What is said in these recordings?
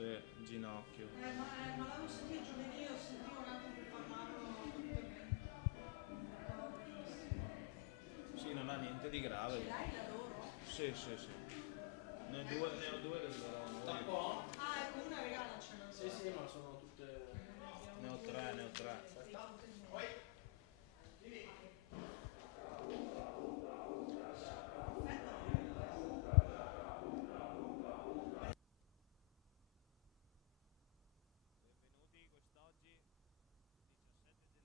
Sì, ginocchio. Ma l'avevo sentito giovedì, ho sentito un attimo per parlarlo, tutto bene. Sì, non ha niente di Ce grave. l'hai da loro? Sì, sì, sì. Ne ho due che sono Da un io. po'? Ah, ecco, una regalacela Sì, allora. sì, ma sono tutte... Ne abbiamo Ne ho due tre, ne ho tre. dei Aspetta. contenenti. Poi, vieni. Perfetto, no? Benvenuti quest'oggi, 17 gennaio, al Paganini Center. Big match tra Verona Rugby e Parabiago. La formazione del Parabiago, col numero 1 Gabriele Moscioni, col numero 2 Renzo Corneco, col numero 3 Juan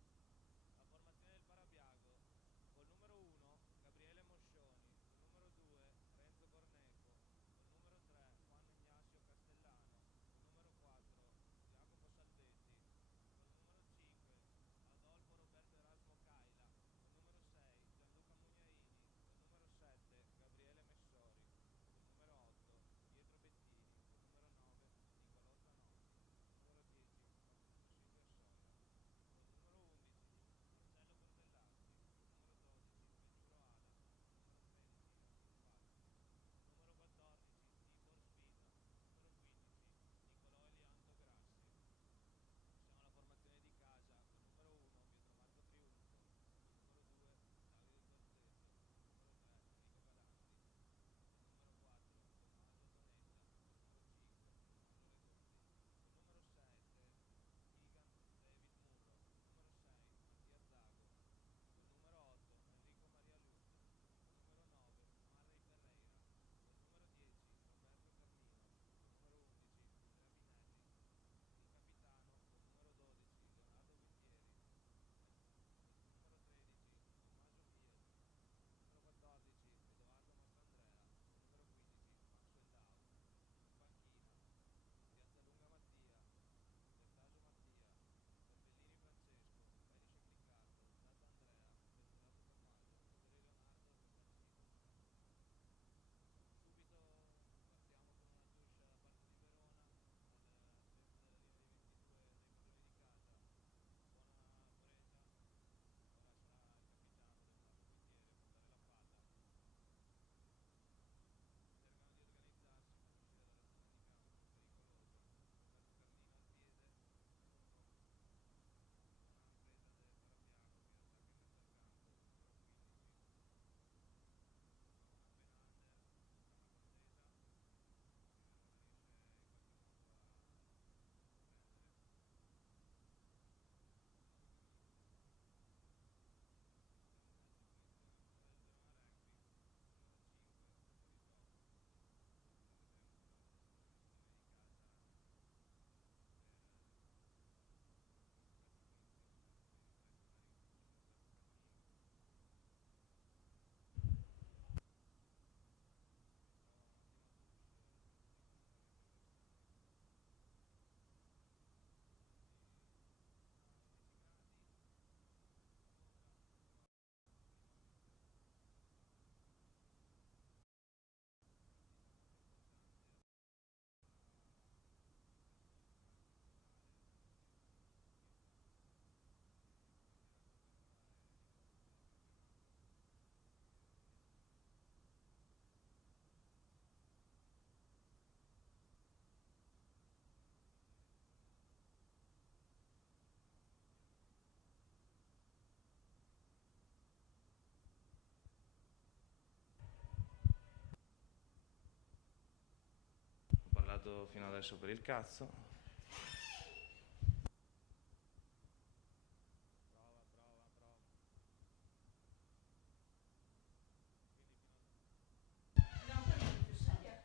Ignacio Castellano, col numero 4 Jacopo Salvetti, col numero 5 Adolfo Roberto Erasmo Caila, col numero 6 Gianluca Mugnaini, col numero 7 Gabriele Messori, col numero 8 Pietro Bettini, col numero 9 Nicolò Zanotti, col numero 10 Augusto Silvia Soia, col numero 11 Marcello Bordellassi, col numero 12 Bengiuro Alan, col numero 13 Arturo Palfi, col numero 14 Tibor Spisa, col numero 15 Nicolò Elianto Grassi. Passiamo alla formazione di casa, col numero 1 Pietro Marco Triunfo, col numero 2 Davide Cortese, col numero 3 Enrico Galanti, col numero 4 Tommaso Donetta, col numero 5 Tommaso Redondi, col numero 7 Keegan David Murro, col numero 6 Mattia Zago, col numero 8 Enrico Maria Luz, col numero 9 Marray Ferreira, col numero 10 Roberto Carlino, col numero 11 Andrea Binelli, il capitano col numero 12 Leonardo Guettieri, il numero 13 Tommaso Fies, il numero 14 Edoardo Mastrandrea, il numero 15 Maxwell Dao, in panchina Piazzalunga Mattia, Bertasio Mattia, Perbellini Francesco, Perisic Riccardo, Zadda Andrea, Bertolaso Tommaso, Autori Leonardo e Parisino. Subito partiamo con una touche da parte di Verona, al set della linea di 22 dai padroni di casa. Buona presa, ora sarà il capitano Leonardo Guettieri a portare la palla. Cercano di organizzarsi per uscire dalla zona di campo pericolosa. Roberto Carlino al piede, buona presa del Parabiago che attacca in mezzo al campo, col numero 15 Van Benander, buona contesa, Verona riesce in qualche modo a prendere. Entra nel mezzo il mister del Verona Rugby, il numero 5 Borisov. Vedremo cosa decidono i padroni di casa per questo mister. Dovrebbe stare in touche Roberto Carlino, prova un'ottima touche di Verona Rugby quest'oggi. Oggi fa 10 gradi, l'ora, però un pochino è importante migliorare la condizione fisica per poter fare il nostro rugby migliormente. Vediamo. Ho parlato fino adesso per il cazzo. Prova, prova, prova. Quindi fino a... Dobbiamo prendere più seria.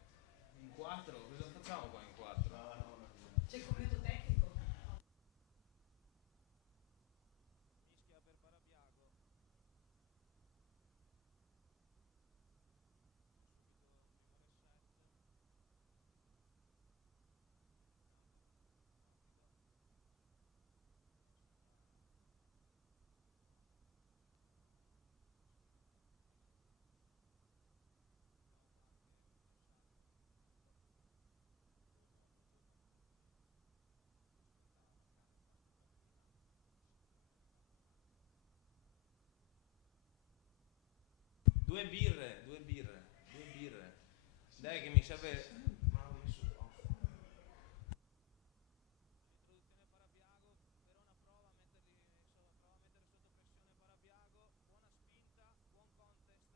In 4? Cosa facciamo qua in 4? No, no, no. C'è il commento tecnico. Mischia per Parabiago. Subito un primo reset. Due birre, due birre, due birre. Dai che mi serve. Ma ho messo off. Introduzione Parabiago, Verona prova a mettere sotto pressione Parabiago, buona spinta, buon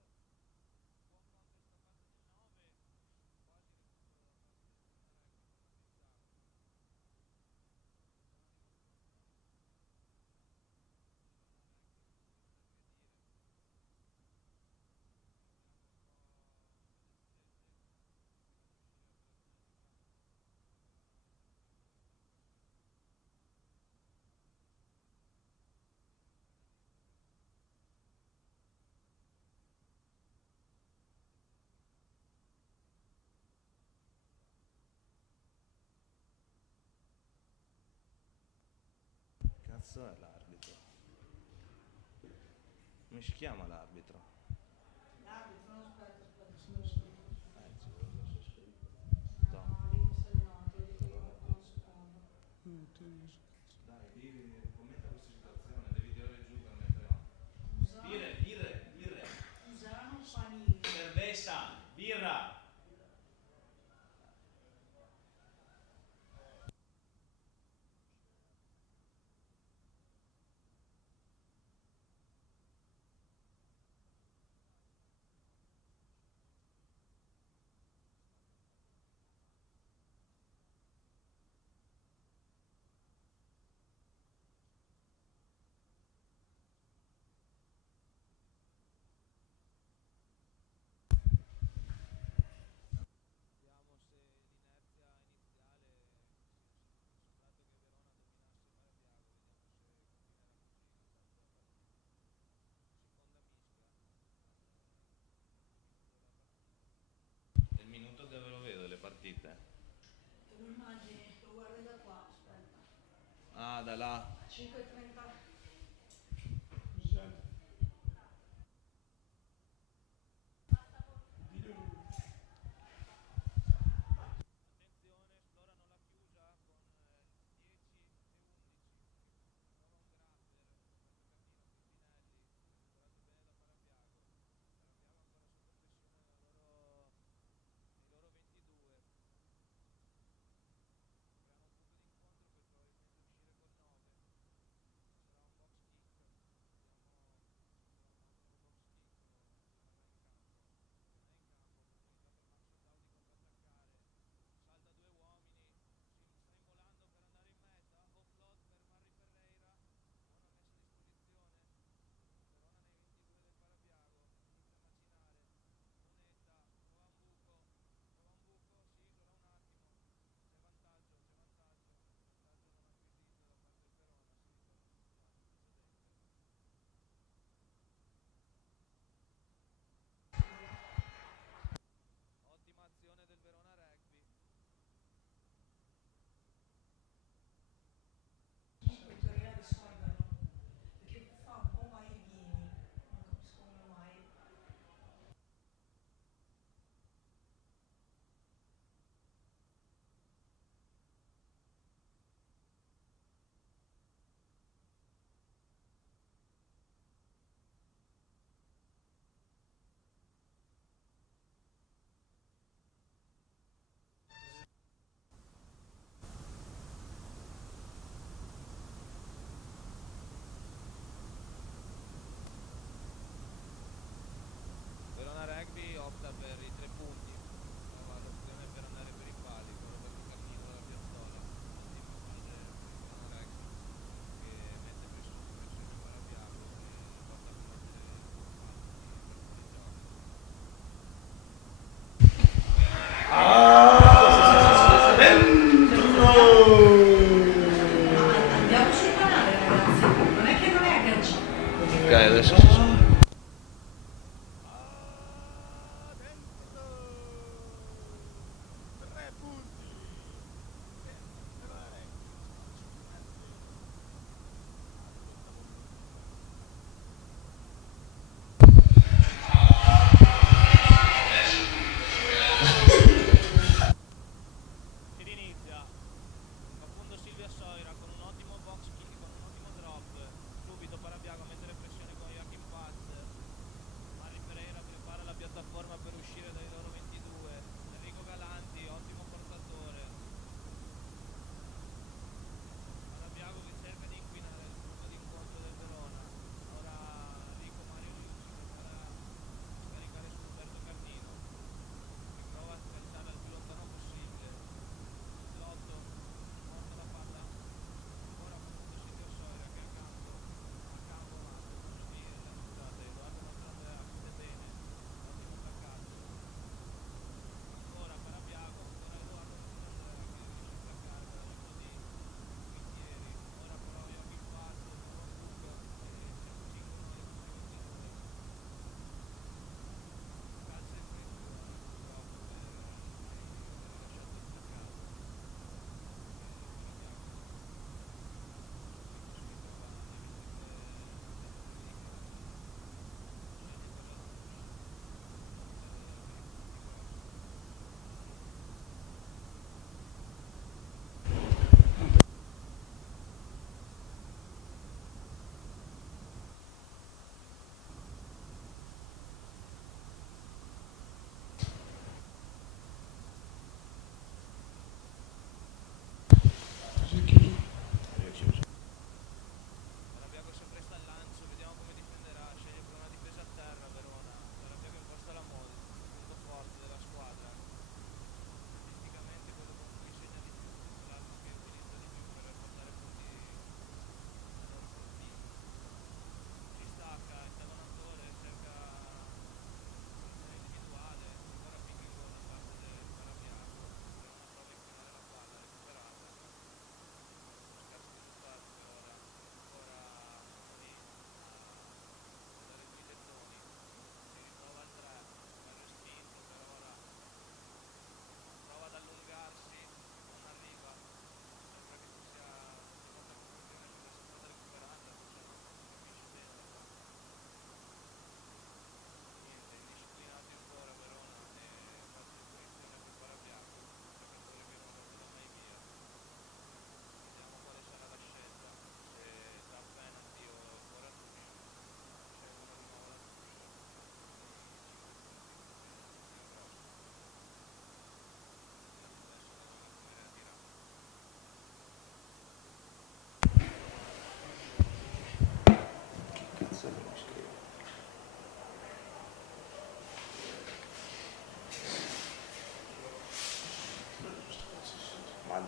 contest da parte del 9, quasi recupero da parte del Verona Rugby con la Pizzaro. Cazzo è l'arbitro? Come si chiama l'arbitro? L'arbitro, no, aspetta, signore. Ci vuole la sua scritta. No, lì mi sa di no, te lo dico io un secondo. Dai, devi commenta questa situazione, devi tirare giù per mettere on. Birre, birre, birre. Usano Panini. Cerveza, birra. Vediamo se l'inerzia iniziale, sembrato che Verona dominasse Parabiago, vediamo se continuerà così in questa seconda partita. Il minuto dove lo vedo le partite? Te lo immagini, lo guardi da qua, aspetta. Ah, da là. 5:30. Attenzione, esplorano la chiusa con 10 e 11. Prova un grappler, attaccatino Crispinelli, esplorato bene da Parabiago. Parabiago ancora sotto pressione nei loro 22. Creano un punto di incontro per probabilmente uscire col 9. Sarà un box kick. Vediamo se sarà un ottimo box kick o rimarrà in campo. Opportunità per Max Soldau di contrattaccare. Salta due uomini, si sta imbolando per andare in meta. Offload per Marri Ferreira. Buona messa a disposizione. Verona nei 22 del Parabiago. Inizia a macinare. Munetta, trova un buco. Trova un buco, si isola un attimo. C'è vantaggio, c'è vantaggio. Vantaggio non acquisito da parte del Verona. Si ritorna sul piano precedente. Ottima azione del Verona Rugby. Comunque in teoria risolverlo. Perché fa un po' vai e vieni. Non capisco come mai. Verona Rugby opta per i 3 punti. Trova l'opzione per andare per i pali, quello per il cammino della piazzola. Ottima fase per Verona Rugby che mette pressione Parabiago e porta a combattere i fatti per fuori gioco. Andiamo sul canale, ragazzi. Non è che non è agganciato. Ok, adesso si sono. Ed inizia Facundo Silvia Soira con un ottimo box kick, con un ottimo drop. Subito Parabiago a mettere pressione con Joachim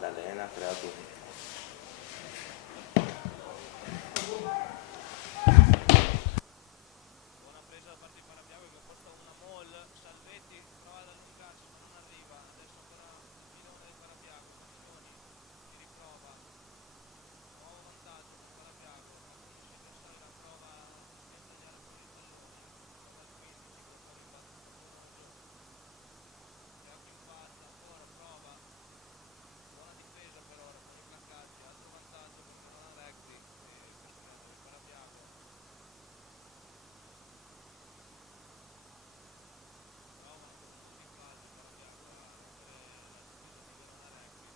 Maddalena ha creato un... Buona presa da parte di Parabiago che porta una mall. Salvetti prova ad allungarsi ma non arriva. Adesso ancora il filone del Parabiago. Campioni si riprova. Nuovo vantaggio per Parabiago. Facundo Silvia Soira prova a tagliare fuori il pallone. Prova il 15 con fuori vantaggio. Giochi in falsa ancora, prova. Buona difesa per ora con i placcaggi. Altro vantaggio per Verona Rugby. E questo è il Parabiago. Provano con un uso in falso Parabiago a rompere la difesa di Verona Rugby.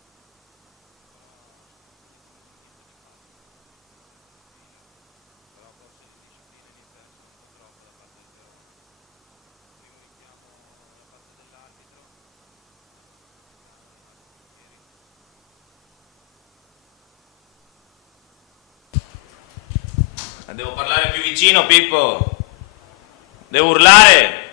Però forse l'indisciplina inizia a essere un po' troppo da parte del Verona. Primo richiamo da parte dell'arbitro. Devo parlare più vicino, Pippo. Devo urlare.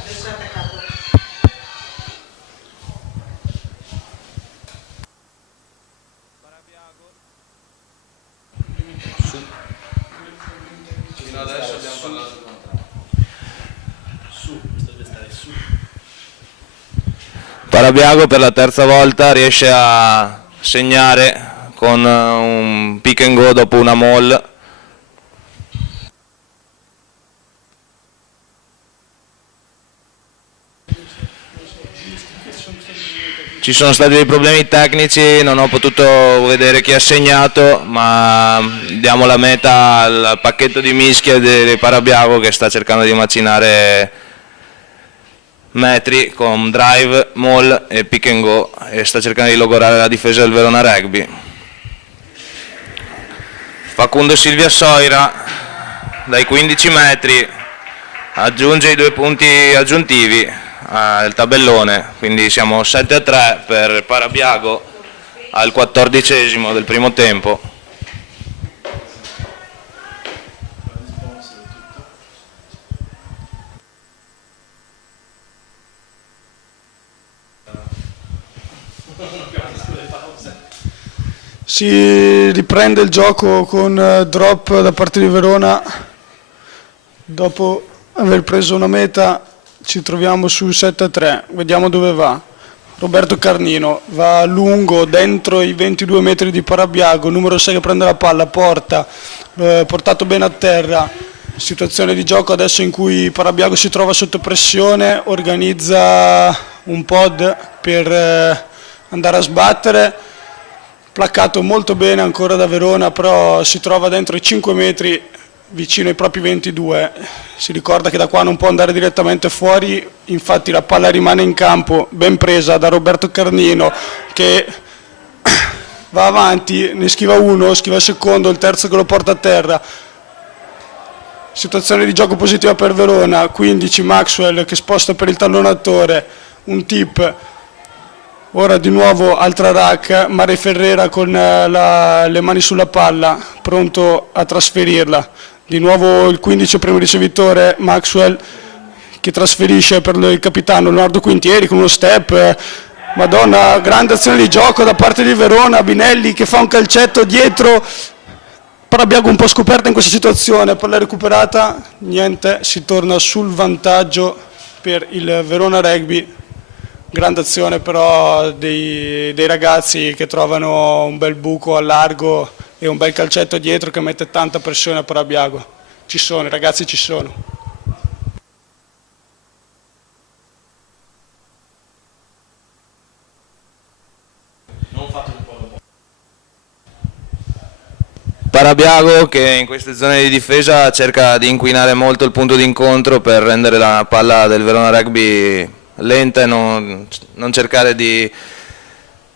Adesso è attaccato. Parabiago. Fino adesso abbiamo parlato del contrario. Su, questo deve stare su. Parabiago per la terza volta riesce a segnare con un pick and go dopo una mall. Ci sono stati dei problemi tecnici, non ho potuto vedere chi ha segnato, ma diamo la meta al pacchetto di mischia di Parabiago che sta cercando di macinare metri con drive, mall e pick and go e sta cercando di logorare la difesa del Verona Rugby. Facundo Silvia Soira dai 15 metri aggiunge i 2 punti aggiuntivi al tabellone, quindi siamo 7-3 per Parabiago al 14° del primo tempo. Si riprende il gioco con drop da parte di Verona. Dopo aver preso una meta ci troviamo su 7-3, vediamo dove va. Roberto Carnino va lungo dentro i 22 metri di Parabiago, numero 6 che prende la palla, portato bene a terra. Situazione di gioco adesso in cui Parabiago si trova sotto pressione, organizza un pod per andare a sbattere. Placcato molto bene ancora da Verona, però si trova dentro i 5 metri vicino ai propri 22. Si ricorda che da qua non può andare direttamente fuori, infatti la palla rimane in campo, ben presa da Roberto Carnino che va avanti, ne schiva uno, schiva il secondo, il terzo che lo porta a terra. Situazione di gioco positiva per Verona, 15 Maxwell che sposta per il tallonatore, un tip. Ora di nuovo altra rack, Mare Ferrera con le mani sulla palla, pronto a trasferirla. Di nuovo il 15 primo ricevitore, Maxwell, che trasferisce per il capitano Leonardo Quintieri con uno step, Madonna, grande azione di gioco da parte di Verona, Binelli che fa un calcetto dietro, Parabiago un po' scoperta in questa situazione, palla recuperata, niente, si torna sul vantaggio per il Verona Rugby. Grande azione però dei ragazzi che trovano un bel buco al largo e un bel calcetto dietro che mette tanta pressione a Parabiago. Ci sono, i ragazzi ci sono. Non fate un po' lo Parabiago che in queste zone di difesa cerca di inquinare molto il punto d'incontro per rendere la palla del Verona Rugby lenta e non cercare di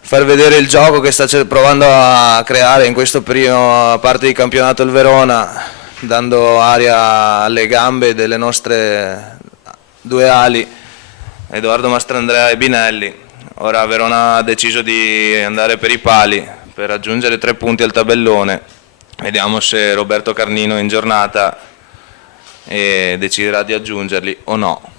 far vedere il gioco che sta provando a creare in questa prima parte di campionato il Verona, dando aria alle gambe delle nostre due ali, Edoardo Mastrandrea e Binelli. Ora Verona ha deciso di andare per i pali per aggiungere 3 punti al tabellone. Vediamo se Roberto Carnino è in giornata e deciderà di aggiungerli o no.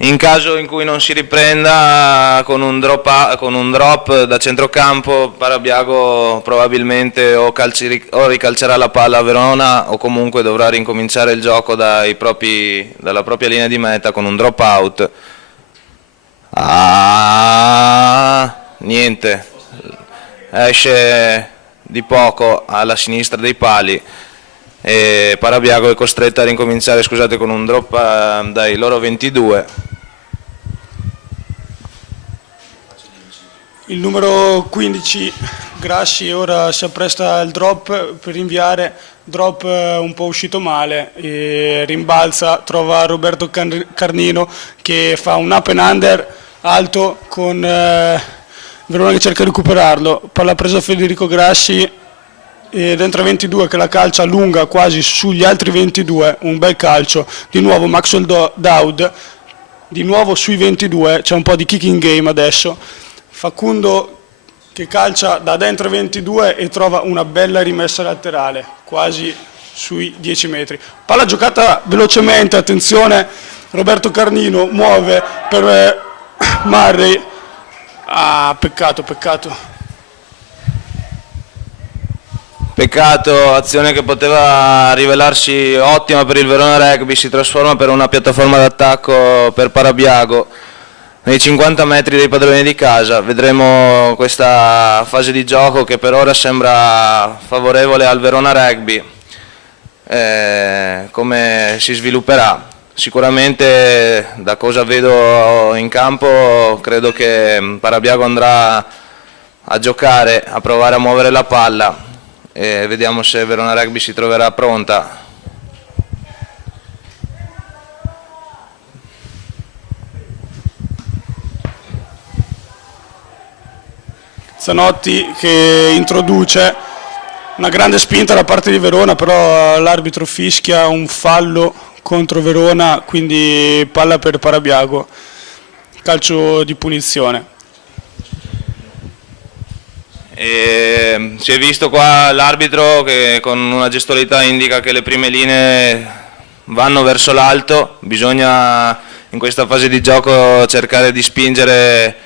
In caso in cui non si riprenda con un drop da centrocampo, Parabiago probabilmente o ricalcerà la palla a Verona o comunque dovrà rincominciare il gioco dalla propria linea di meta con un drop out. Niente, esce di poco alla sinistra dei pali e Parabiago è costretto a rincominciare, scusate, con un drop dai loro 22. Il numero 15 Grassi ora si appresta al drop per rinviare, drop un po' uscito male, e rimbalza, trova Roberto Carnino che fa un up and under alto con Verona che cerca di recuperarlo, palla presa Federico Grassi e dentro 22 che la calcia lunga quasi sugli altri 22, un bel calcio, di nuovo Maxwell Dowd, di nuovo sui 22, c'è un po' di kicking game adesso. Facundo che calcia da dentro 22 e trova una bella rimessa laterale, quasi sui 10 metri. Palla giocata velocemente, attenzione, Roberto Carnino muove per Murray. Peccato. Peccato, azione che poteva rivelarsi ottima per il Verona Rugby, si trasforma per una piattaforma d'attacco per Parabiago. Nei 50 metri dei padroni di casa vedremo questa fase di gioco che per ora sembra favorevole al Verona Rugby, come si svilupperà. Sicuramente da cosa vedo in campo credo che Parabiago andrà a giocare, a provare a muovere la palla e vediamo se Verona Rugby si troverà pronta. Zanotti che introduce una grande spinta da parte di Verona, però l'arbitro fischia un fallo contro Verona, quindi palla per Parabiago, calcio di punizione. Si è visto qua l'arbitro che con una gestualità indica che le prime linee vanno verso l'alto, bisogna in questa fase di gioco cercare di spingere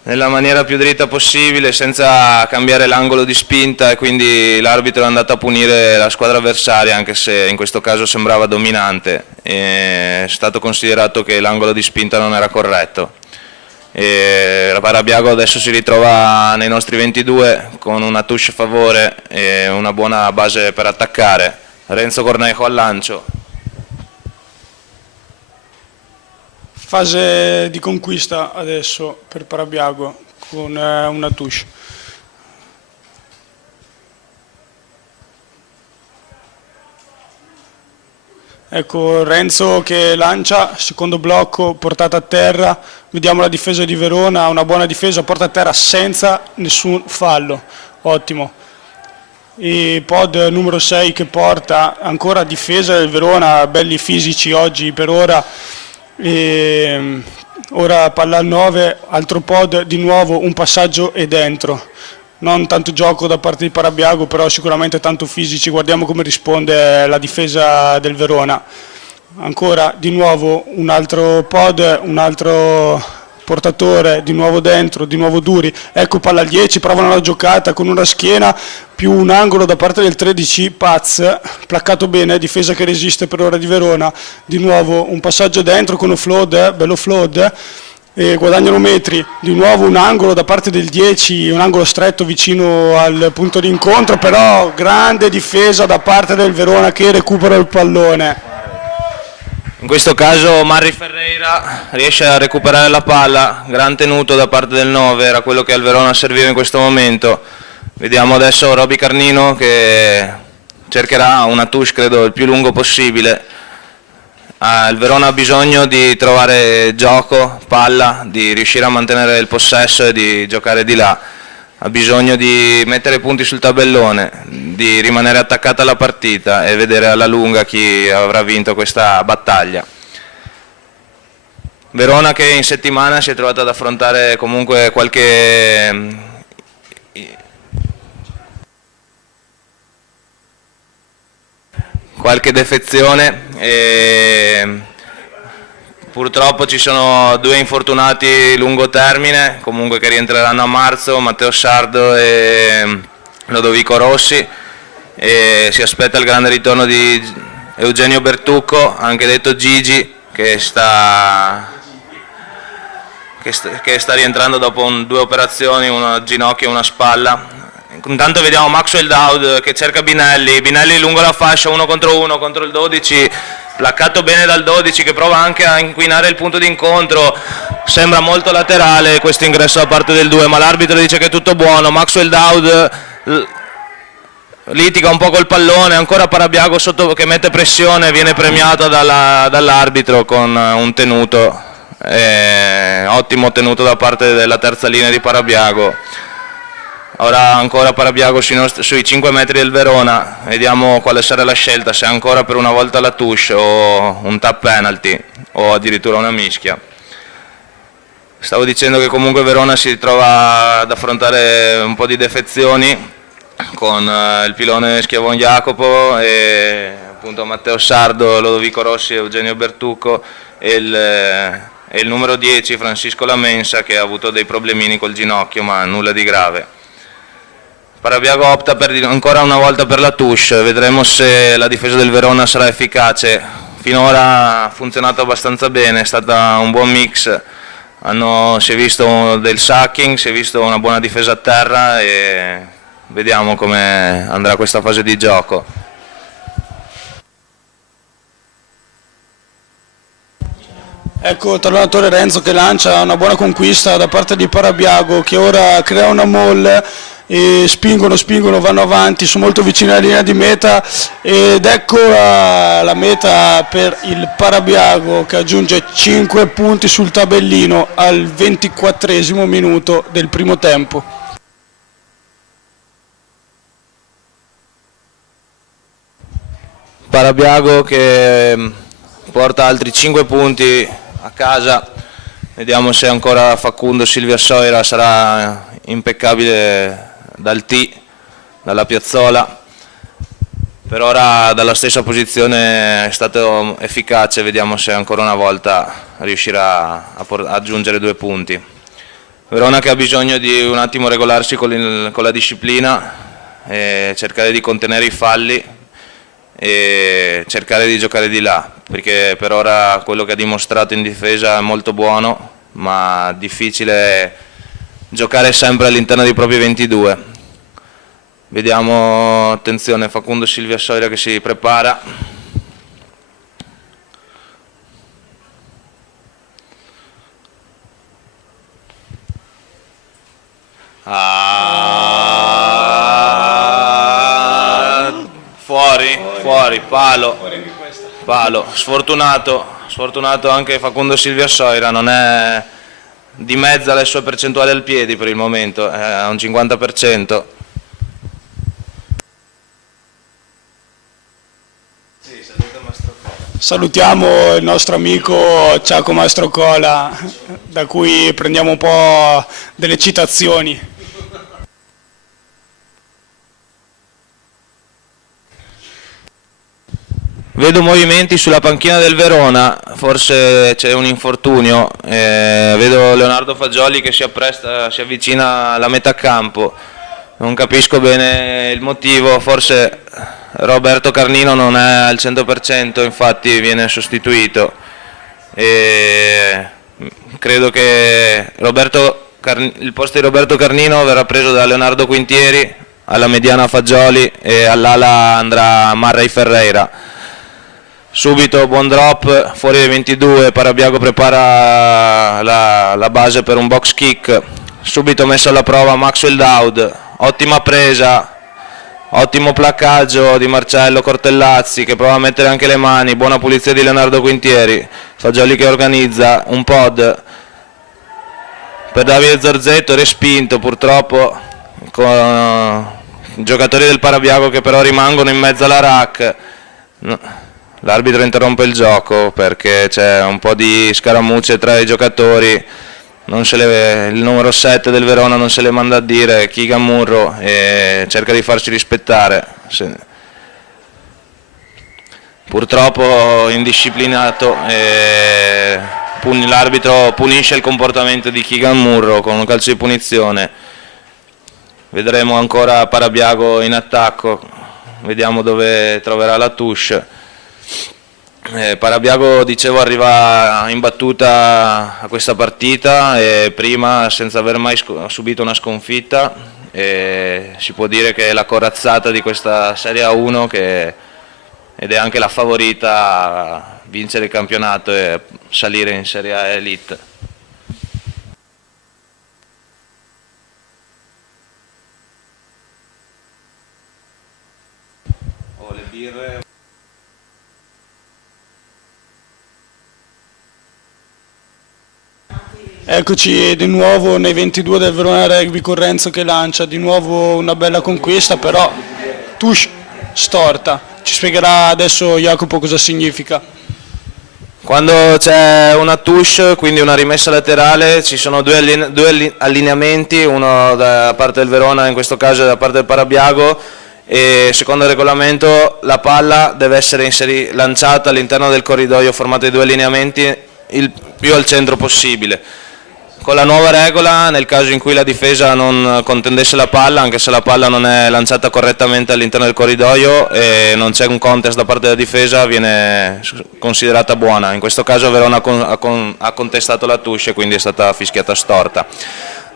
nella maniera più dritta possibile senza cambiare l'angolo di spinta e quindi l'arbitro è andato a punire la squadra avversaria anche se in questo caso sembrava dominante. È stato considerato che l'angolo di spinta non era corretto. La Parabiago adesso si ritrova nei nostri 22 con una touche a favore e una buona base per attaccare. Renzo Cornejo al lancio. Fase di conquista adesso per Parabiago con una touche. Ecco Renzo che lancia, secondo blocco, portata a terra, vediamo la difesa di Verona, una buona difesa, porta a terra senza nessun fallo, ottimo. E pod numero 6 che porta ancora difesa del Verona, belli fisici oggi per ora. Ora palla al 9, altro pod, di nuovo un passaggio e dentro. non tanto gioco da parte di Parabiago, però sicuramente tanto fisici. Guardiamo come risponde la difesa del Verona. Ancora di nuovo un altro pod, un altro portatore, di nuovo dentro, di nuovo Duri, ecco palla al 10, provano la giocata con una schiena più un angolo da parte del 13, Paz, placcato bene, difesa che resiste per ora di Verona, di nuovo un passaggio dentro con Ofload, bello Flood, e guadagnano metri, di nuovo un angolo da parte del 10, un angolo stretto vicino al punto di incontro, però grande difesa da parte del Verona che recupera il pallone. In questo caso Marri Ferreira riesce a recuperare la palla, gran tenuto da parte del 9, era quello che al Verona serviva in questo momento. Vediamo adesso Roby Carnino che cercherà una touche credo il più lungo possibile. Il Verona ha bisogno di trovare gioco, palla, di riuscire a mantenere il possesso e di giocare di là. Ha bisogno di mettere punti sul tabellone, di rimanere attaccata alla partita e vedere alla lunga chi avrà vinto questa battaglia. Verona che in settimana si è trovata ad affrontare comunque qualche defezione e purtroppo ci sono 2 infortunati lungo termine, comunque che rientreranno a marzo, Matteo Sardo e Lodovico Rossi, e si aspetta il grande ritorno di Eugenio Bertucco, anche detto Gigi, che sta rientrando dopo 2 operazioni, una al ginocchio e una spalla. Intanto vediamo Maxwell Dowd che cerca Binelli lungo la fascia, 1 contro 1 contro il 12, placcato bene dal 12 che prova anche a inquinare il punto di incontro, sembra molto laterale questo ingresso da parte del 2, ma l'arbitro dice che è tutto buono. Maxwell Dowd litiga un po' col pallone, ancora Parabiago sotto che mette pressione, viene premiato dall'arbitro con un tenuto, ottimo tenuto da parte della terza linea di Parabiago. Ora ancora Parabiago sui 5 metri del Verona, vediamo quale sarà la scelta, se ancora per una volta la touche o un tap penalty o addirittura una mischia. Stavo dicendo che comunque Verona si trova ad affrontare un po' di defezioni con il pilone Schiavon Jacopo e appunto Matteo Sardo, Lodovico Rossi, Eugenio Bertucco e il numero 10 Francisco Lamensa che ha avuto dei problemini col ginocchio ma nulla di grave. Parabiago opta ancora una volta per la touche, vedremo se la difesa del Verona sarà efficace. Finora ha funzionato abbastanza bene, è stato un buon mix, si è visto del sacking, si è visto una buona difesa a terra e vediamo come andrà questa fase di gioco. Ecco l'allenatore Renzo che lancia una buona conquista da parte di Parabiago che ora crea una molle e spingono, vanno avanti, sono molto vicini alla linea di meta ed ecco la meta per il Parabiago che aggiunge 5 punti sul tabellino al 24esimo minuto del primo tempo. Parabiago che porta altri 5 punti a casa, vediamo se ancora Facundo Silvia Soira sarà impeccabile dal T, dalla piazzola. Per ora dalla stessa posizione è stato efficace, vediamo se ancora una volta riuscirà a aggiungere 2 punti. Verona che ha bisogno di un attimo regolarsi con la disciplina e cercare di contenere i falli e cercare di giocare di là, perché per ora quello che ha dimostrato in difesa è molto buono, ma difficile giocare sempre all'interno dei propri 22. Vediamo, attenzione, Facundo Silvia Soira che si prepara. Fuori, palo, sfortunato anche Facundo Silvia Soira, non è di mezza le sue percentuali al piedi per il momento, è a un 50%. Salutiamo il nostro amico Ciaco Mastrocola, da cui prendiamo un po' delle citazioni. Vedo movimenti sulla panchina del Verona, forse c'è un infortunio, vedo Leonardo Fagioli che si appresta, si avvicina alla metà campo, non capisco bene il motivo, forse Roberto Carnino non è al 100%, infatti viene sostituito. Credo che il posto di Roberto Carnino verrà preso da Leonardo Quintieri, alla mediana Fagioli e all'ala andrà Marray Ferreira. Subito buon drop, fuori dai 22, Parabiago prepara la base per un box kick, subito messo alla prova Maxwell Dowd, ottima presa, ottimo placcaggio di Marcello Cortellazzi che prova a mettere anche le mani, buona pulizia di Leonardo Quintieri, Fagioli che organizza un pod per Davide Zorzetto, respinto purtroppo con giocatori del Parabiago che però rimangono in mezzo alla rack. L'arbitro interrompe il gioco perché c'è un po' di scaramucce tra i giocatori, il numero 7 del Verona non se le manda a dire, Keegan Murro, e cerca di farsi rispettare. Purtroppo indisciplinato, l'arbitro punisce il comportamento di Keegan Murro con un calcio di punizione. Vedremo ancora Parabiago in attacco, vediamo dove troverà la touche. Parabiago, dicevo, arriva in battuta a questa partita e prima senza aver mai subito una sconfitta, e si può dire che è la corazzata di questa Serie A1 ed è anche la favorita a vincere il campionato e salire in Serie A Elite. Ho le birre. Eccoci di nuovo nei 22 del Verona Rugby con Renzo che lancia, di nuovo una bella conquista, però touche storta. Ci spiegherà adesso Jacopo cosa significa. Quando c'è una touche, quindi una rimessa laterale, ci sono due allineamenti, uno da parte del Verona, in questo caso da parte del Parabiago, e secondo il regolamento la palla deve essere lanciata all'interno del corridoio formato di due allineamenti il più al centro possibile. Con la nuova regola, nel caso in cui la difesa non contendesse la palla, anche se la palla non è lanciata correttamente all'interno del corridoio e non c'è un contest da parte della difesa, viene considerata buona. In questo caso Verona ha contestato la touche e quindi è stata fischiata storta.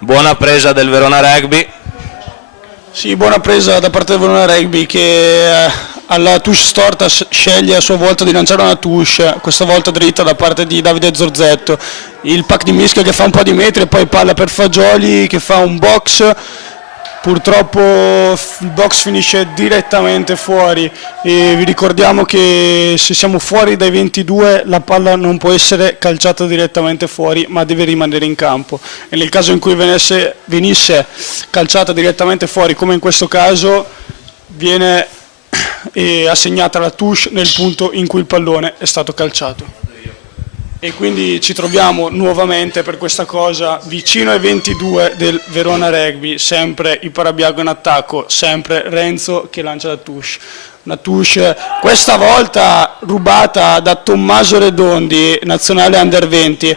Buona presa del Verona Rugby. Sì, buona presa da parte del Verona Rugby che alla touche storta sceglie a sua volta di lanciare una touche, questa volta dritta da parte di Davide Zorzetto. Il pack di mischia che fa un po' di metri e poi palla per Fagioli che fa un box. Purtroppo il box finisce direttamente fuori e vi ricordiamo che se siamo fuori dai 22 la palla non può essere calciata direttamente fuori ma deve rimanere in campo, e nel caso in cui venisse calciata direttamente fuori come in questo caso viene assegnata la touche nel punto in cui il pallone è stato calciato. E quindi ci troviamo nuovamente per questa cosa vicino ai 22 del Verona Rugby, sempre il Parabiago in attacco, sempre Renzo che lancia la touche. Una touche questa volta rubata da Tommaso Redondi, nazionale under 20.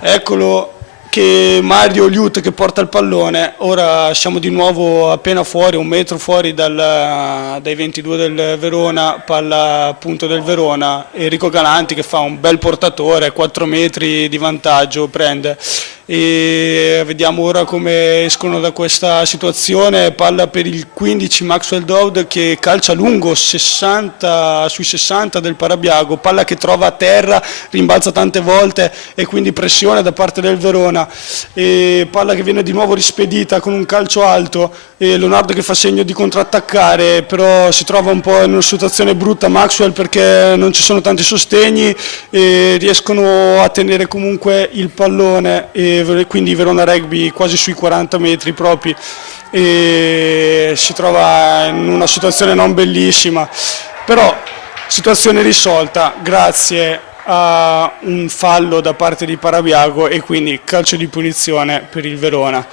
Eccolo che Mario Liut che porta il pallone. Ora siamo di nuovo appena fuori, un metro fuori dai 22 del Verona, palla appunto del Verona, Enrico Galanti che fa un bel portatore, 4 metri di vantaggio prende, e vediamo ora come escono da questa situazione. Palla per il 15 Maxwell Dowd che calcia lungo sui 60 del Parabiago, palla che trova a terra, rimbalza tante volte e quindi pressione da parte del Verona, e palla che viene di nuovo rispedita con un calcio alto e Leonardo che fa segno di contrattaccare, però si trova un po' in una situazione brutta Maxwell perché non ci sono tanti sostegni e riescono a tenere comunque il pallone, e quindi Verona Rugby quasi sui 40 metri propri e si trova in una situazione non bellissima, però situazione risolta grazie a un fallo da parte di Parabiago e quindi calcio di punizione per il Verona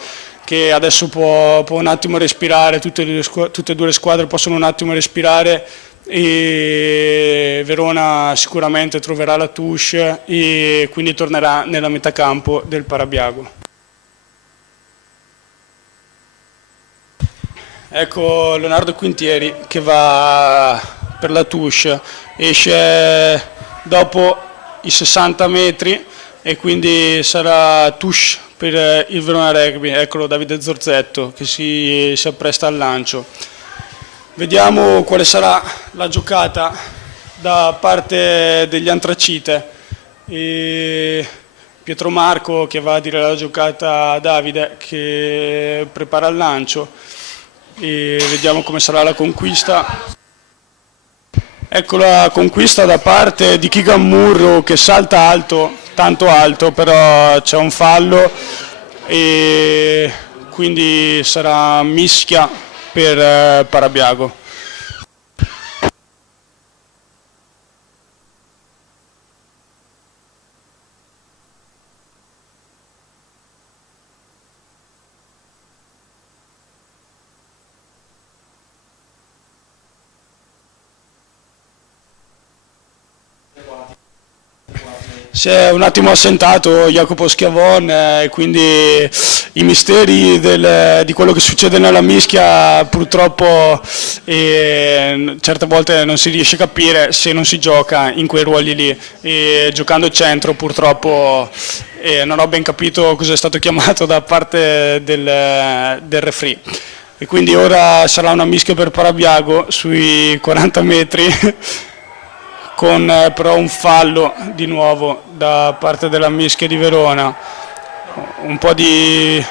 che adesso può un attimo respirare, tutte e due le squadre possono un attimo respirare e Verona sicuramente troverà la touche e quindi tornerà nella metà campo del Parabiago. Ecco Leonardo Quintieri che va per la touche, esce dopo i 60 metri e quindi sarà touche per il Verona Rugby. Eccolo Davide Zorzetto che si appresta al lancio. Vediamo quale sarà la giocata da parte degli Antracite. Pietro Marco che va a dire la giocata a Davide che prepara il lancio e vediamo come sarà la conquista. Ecco la conquista da parte di Keegan Murro che salta alto, tanto alto, però c'è un fallo e quindi sarà mischia per Parabiago. Si è un attimo assentato Jacopo Schiavon, quindi i misteri di quello che succede nella mischia purtroppo certe volte non si riesce a capire se non si gioca in quei ruoli lì. E giocando centro purtroppo non ho ben capito cosa è stato chiamato da parte del referee. E quindi ora sarà una mischia per Parabiago sui 40 metri. Con però un fallo di nuovo da parte della mischia di Verona, un po' di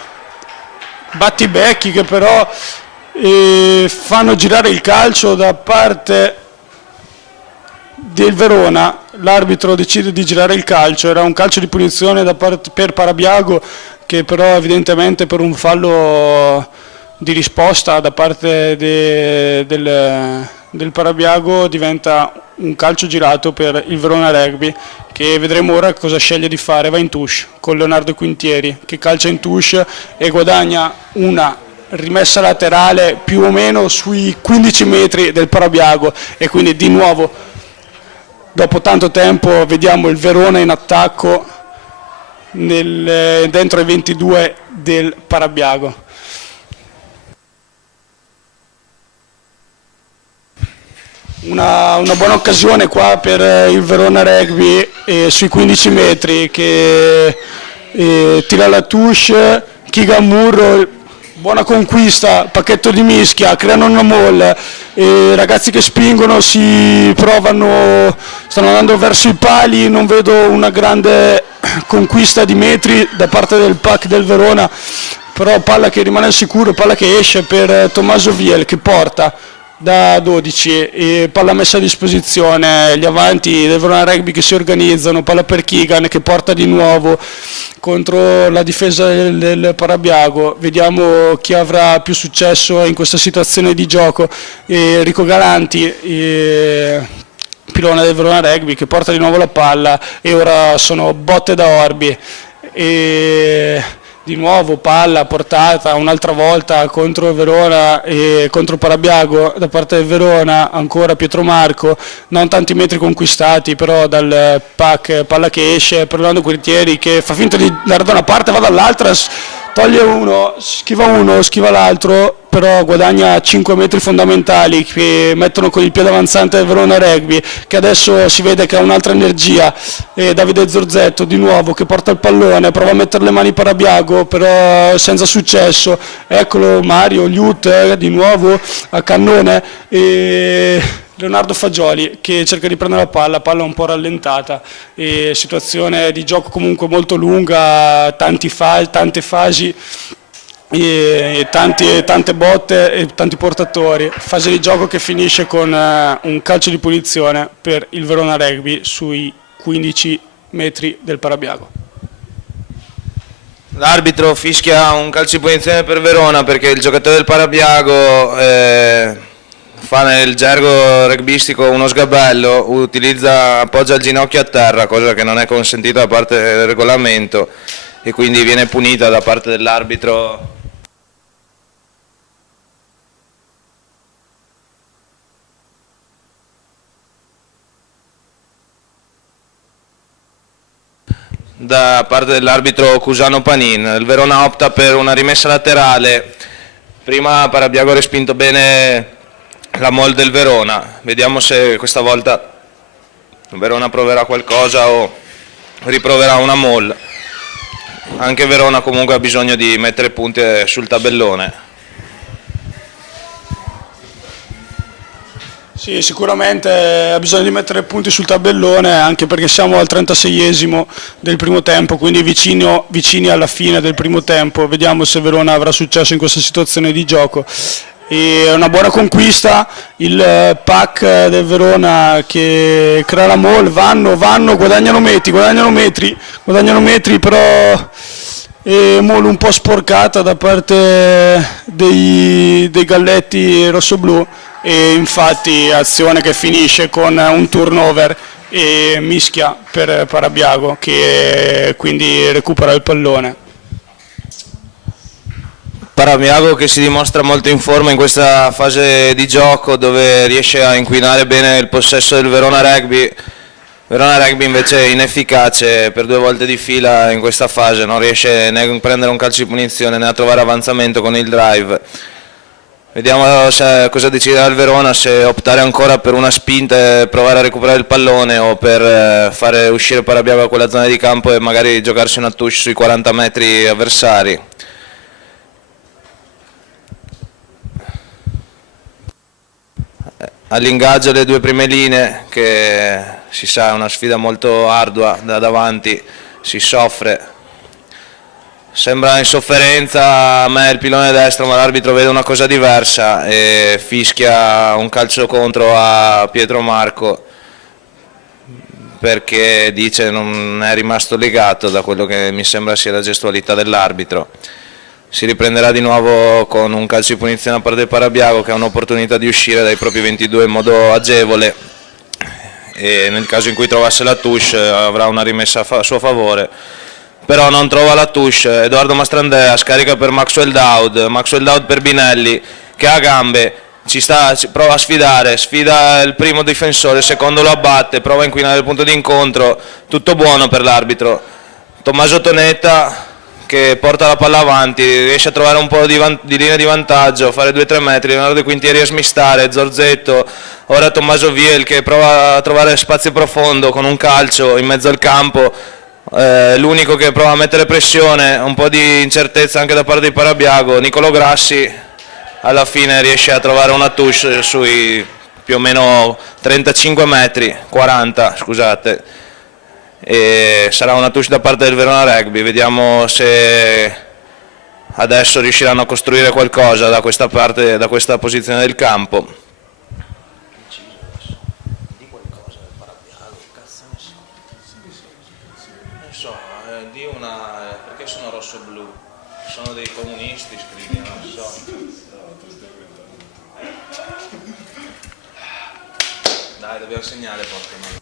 battibecchi che però fanno girare il calcio da parte del Verona. L'arbitro decide di girare il calcio, era un calcio di punizione per Parabiago che però evidentemente per un fallo di risposta da parte del Parabiago diventa un calcio girato per il Verona Rugby, che vedremo ora cosa sceglie di fare. Va in touche con Leonardo Quintieri che calcia in touche e guadagna una rimessa laterale più o meno sui 15 metri del Parabiago e quindi di nuovo dopo tanto tempo vediamo il Verona in attacco dentro ai 22 del Parabiago. Una buona occasione qua per il Verona Rugby sui 15 metri che tira la touche, Keegan Murro, buona conquista, pacchetto di mischia, creano una mall, ragazzi che spingono, si provano, stanno andando verso i pali, non vedo una grande conquista di metri da parte del pack del Verona, però palla che rimane al sicuro, palla che esce per Tommaso Viel che porta da 12 e palla messa a disposizione, gli avanti del Verona Rugby che si organizzano, palla per Keegan che porta di nuovo contro la difesa del Parabiago. Vediamo chi avrà più successo in questa situazione di gioco. Rico Galanti, pilone del Verona Rugby che porta di nuovo la palla e ora sono botte da Orbi. Di nuovo palla portata un'altra volta contro Verona e contro Parabiago da parte del Verona, ancora Pietro Marco, non tanti metri conquistati però dal pack, palla che esce per Leonardo Quintieri che fa finta di andare da una parte, va dall'altra, toglie uno, schiva l'altro, però guadagna 5 metri fondamentali che mettono con il piede avanzante del Verona Rugby, che adesso si vede che ha un'altra energia. Davide Zorzetto di nuovo che porta il pallone, prova a mettere le mani Parabiago, però senza successo. Eccolo Mario Liut di nuovo a cannone e Leonardo Fagioli che cerca di prendere la palla un po' rallentata, situazione di gioco comunque molto lunga, tante fasi e tante botte e tanti portatori, fase di gioco che finisce con un calcio di punizione per il Verona Rugby sui 15 metri del Parabiago. L'arbitro fischia un calcio di punizione per Verona perché il giocatore del Parabiago fa nel gergo rugbyistico uno sgabello, appoggia il ginocchio a terra, cosa che non è consentita da parte del regolamento e quindi viene punita da parte dell'arbitro. da parte dell'arbitro Cusano Panin. Il Verona opta per una rimessa laterale. Prima Parabiago ha respinto bene la mall del Verona. Vediamo se questa volta il Verona proverà qualcosa o riproverà una mall. Anche Verona comunque ha bisogno di mettere punti sul tabellone. Sì, sicuramente ha bisogno di mettere punti sul tabellone, anche perché siamo al 36esimo del primo tempo, quindi vicini alla fine del primo tempo. Vediamo se Verona avrà successo in questa situazione di gioco. E una buona conquista, il pack del Verona che crea la mall, vanno, guadagnano metri, però mall un po' sporcata da parte dei galletti rossoblù, e infatti azione che finisce con un turnover e mischia per Parabiago, che quindi recupera il pallone. Parabiago che si dimostra molto in forma in questa fase di gioco, dove riesce a inquinare bene il possesso del Verona Rugby. Verona Rugby invece è inefficace per 2 volte di fila in questa fase, non riesce né a prendere un calcio di punizione né a trovare avanzamento con il drive. Vediamo cosa deciderà il Verona, se optare ancora per una spinta e provare a recuperare il pallone, o per fare uscire Parabiago da quella zona di campo e magari giocarsi una touche sui 40 metri avversari. All'ingaggio le 2 prime linee, che si sa è una sfida molto ardua da davanti, si soffre. Sembra in sofferenza a me il pilone destro, ma l'arbitro vede una cosa diversa e fischia un calcio contro a Pietro Marco, perché dice non è rimasto legato, da quello che mi sembra sia la gestualità dell'arbitro. Si riprenderà di nuovo con un calcio di punizione a parte del Parabiago, che ha un'opportunità di uscire dai propri 22 in modo agevole, e nel caso in cui trovasse la touche avrà una rimessa a suo favore. Però non trova la touche. Edoardo Mastrandea scarica per Maxwell Dowd per Binelli, che ha gambe, prova a sfida il primo difensore, il secondo lo abbatte, prova a inquinare il punto di incontro, tutto buono per l'arbitro. Tommaso Tonetta che porta la palla avanti, riesce a trovare un po' di linea di vantaggio, fare 2-3 metri, Leonardo De Quintieri a smistare, Zorzetto, ora Tommaso Viel che prova a trovare spazio profondo con un calcio in mezzo al campo. L'unico che prova a mettere pressione, un po' di incertezza anche da parte di Parabiago. Nicolo Grassi alla fine riesce a trovare una touche sui più o meno 35 metri, 40 scusate, e sarà una touche da parte del Verona Rugby. Vediamo se adesso riusciranno a costruire qualcosa da questa parte, da questa posizione del campo. Di una, perché sono rosso-blu? Sono dei comunisti, scrivi, non so. Dai, dobbiamo segnare, porca mano.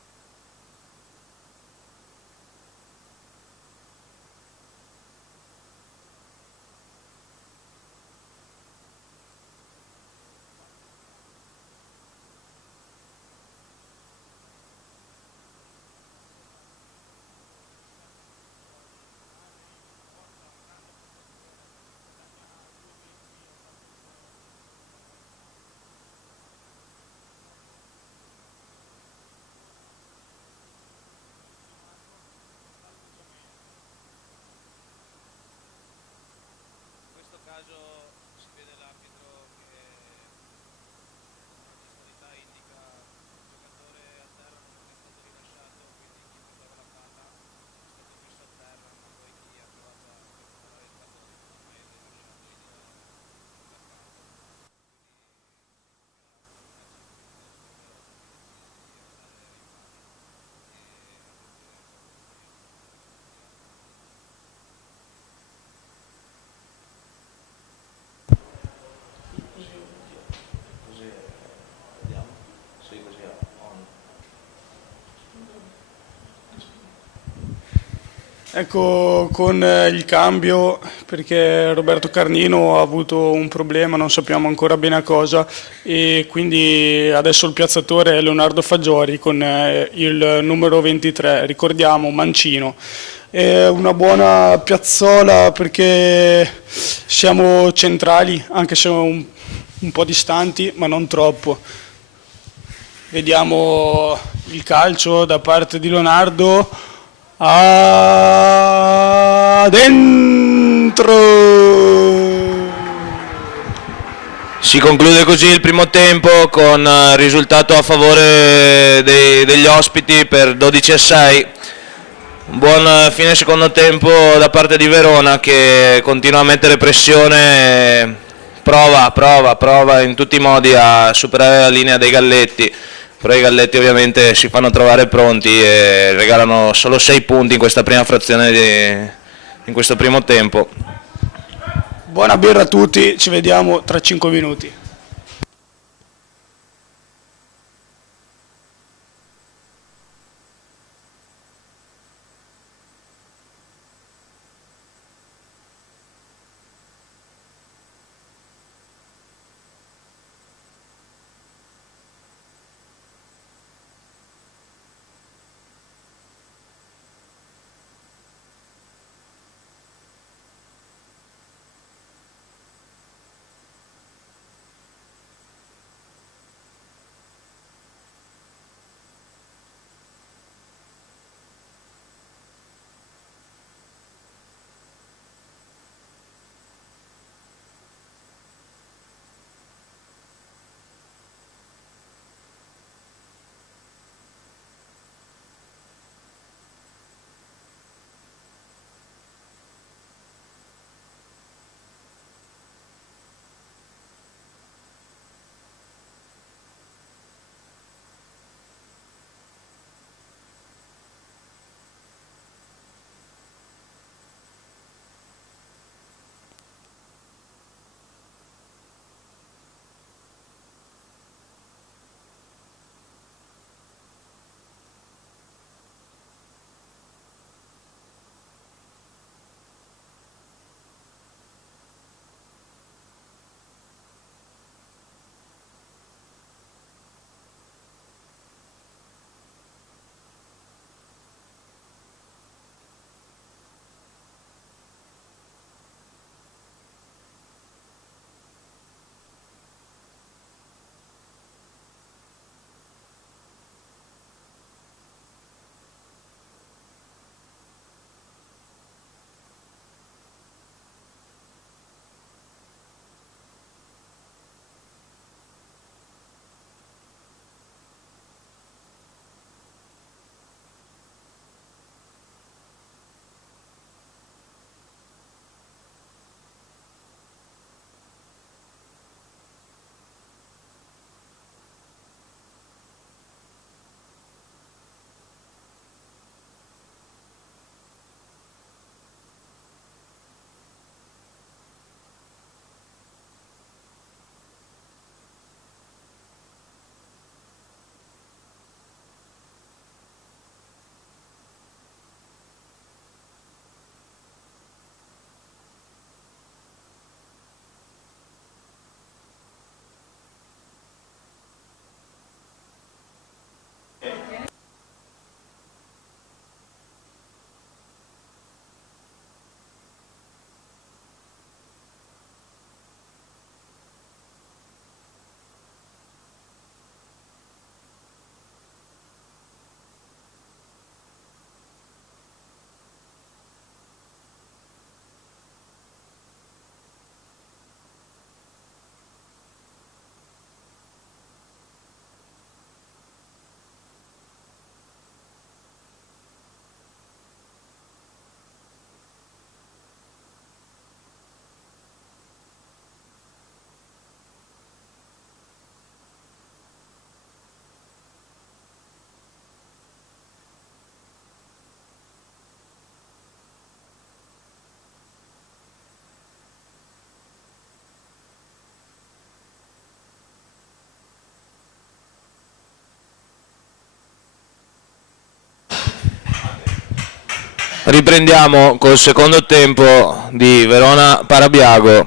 Si vede l'arbitro che la gestualità indica il giocatore a terra non è stato rilasciato, quindi chi portava la palla è stato messo a terra, ma poi chi ha provato a recuperare il pallone non ha mai rilasciato il campo. Ecco, con il cambio, perché Roberto Carnino ha avuto un problema, non sappiamo ancora bene a cosa, e quindi adesso il piazzatore è Leonardo Fagioli con il numero 23, ricordiamo Mancino. e una buona piazzola perché siamo centrali, anche se un po' distanti, ma non troppo. Vediamo il calcio da parte di Leonardo. Dentro! Si conclude così il primo tempo con risultato a favore degli ospiti per 12-6. Un buon fine secondo tempo da parte di Verona che continua a mettere pressione, prova in tutti i modi a superare la linea dei Galletti, però i Galletti ovviamente si fanno trovare pronti e regalano solo 6 punti in questa prima frazione in questo primo tempo. Buona birra a tutti, ci vediamo tra 5 minuti. Riprendiamo col secondo tempo di Verona-Parabiago.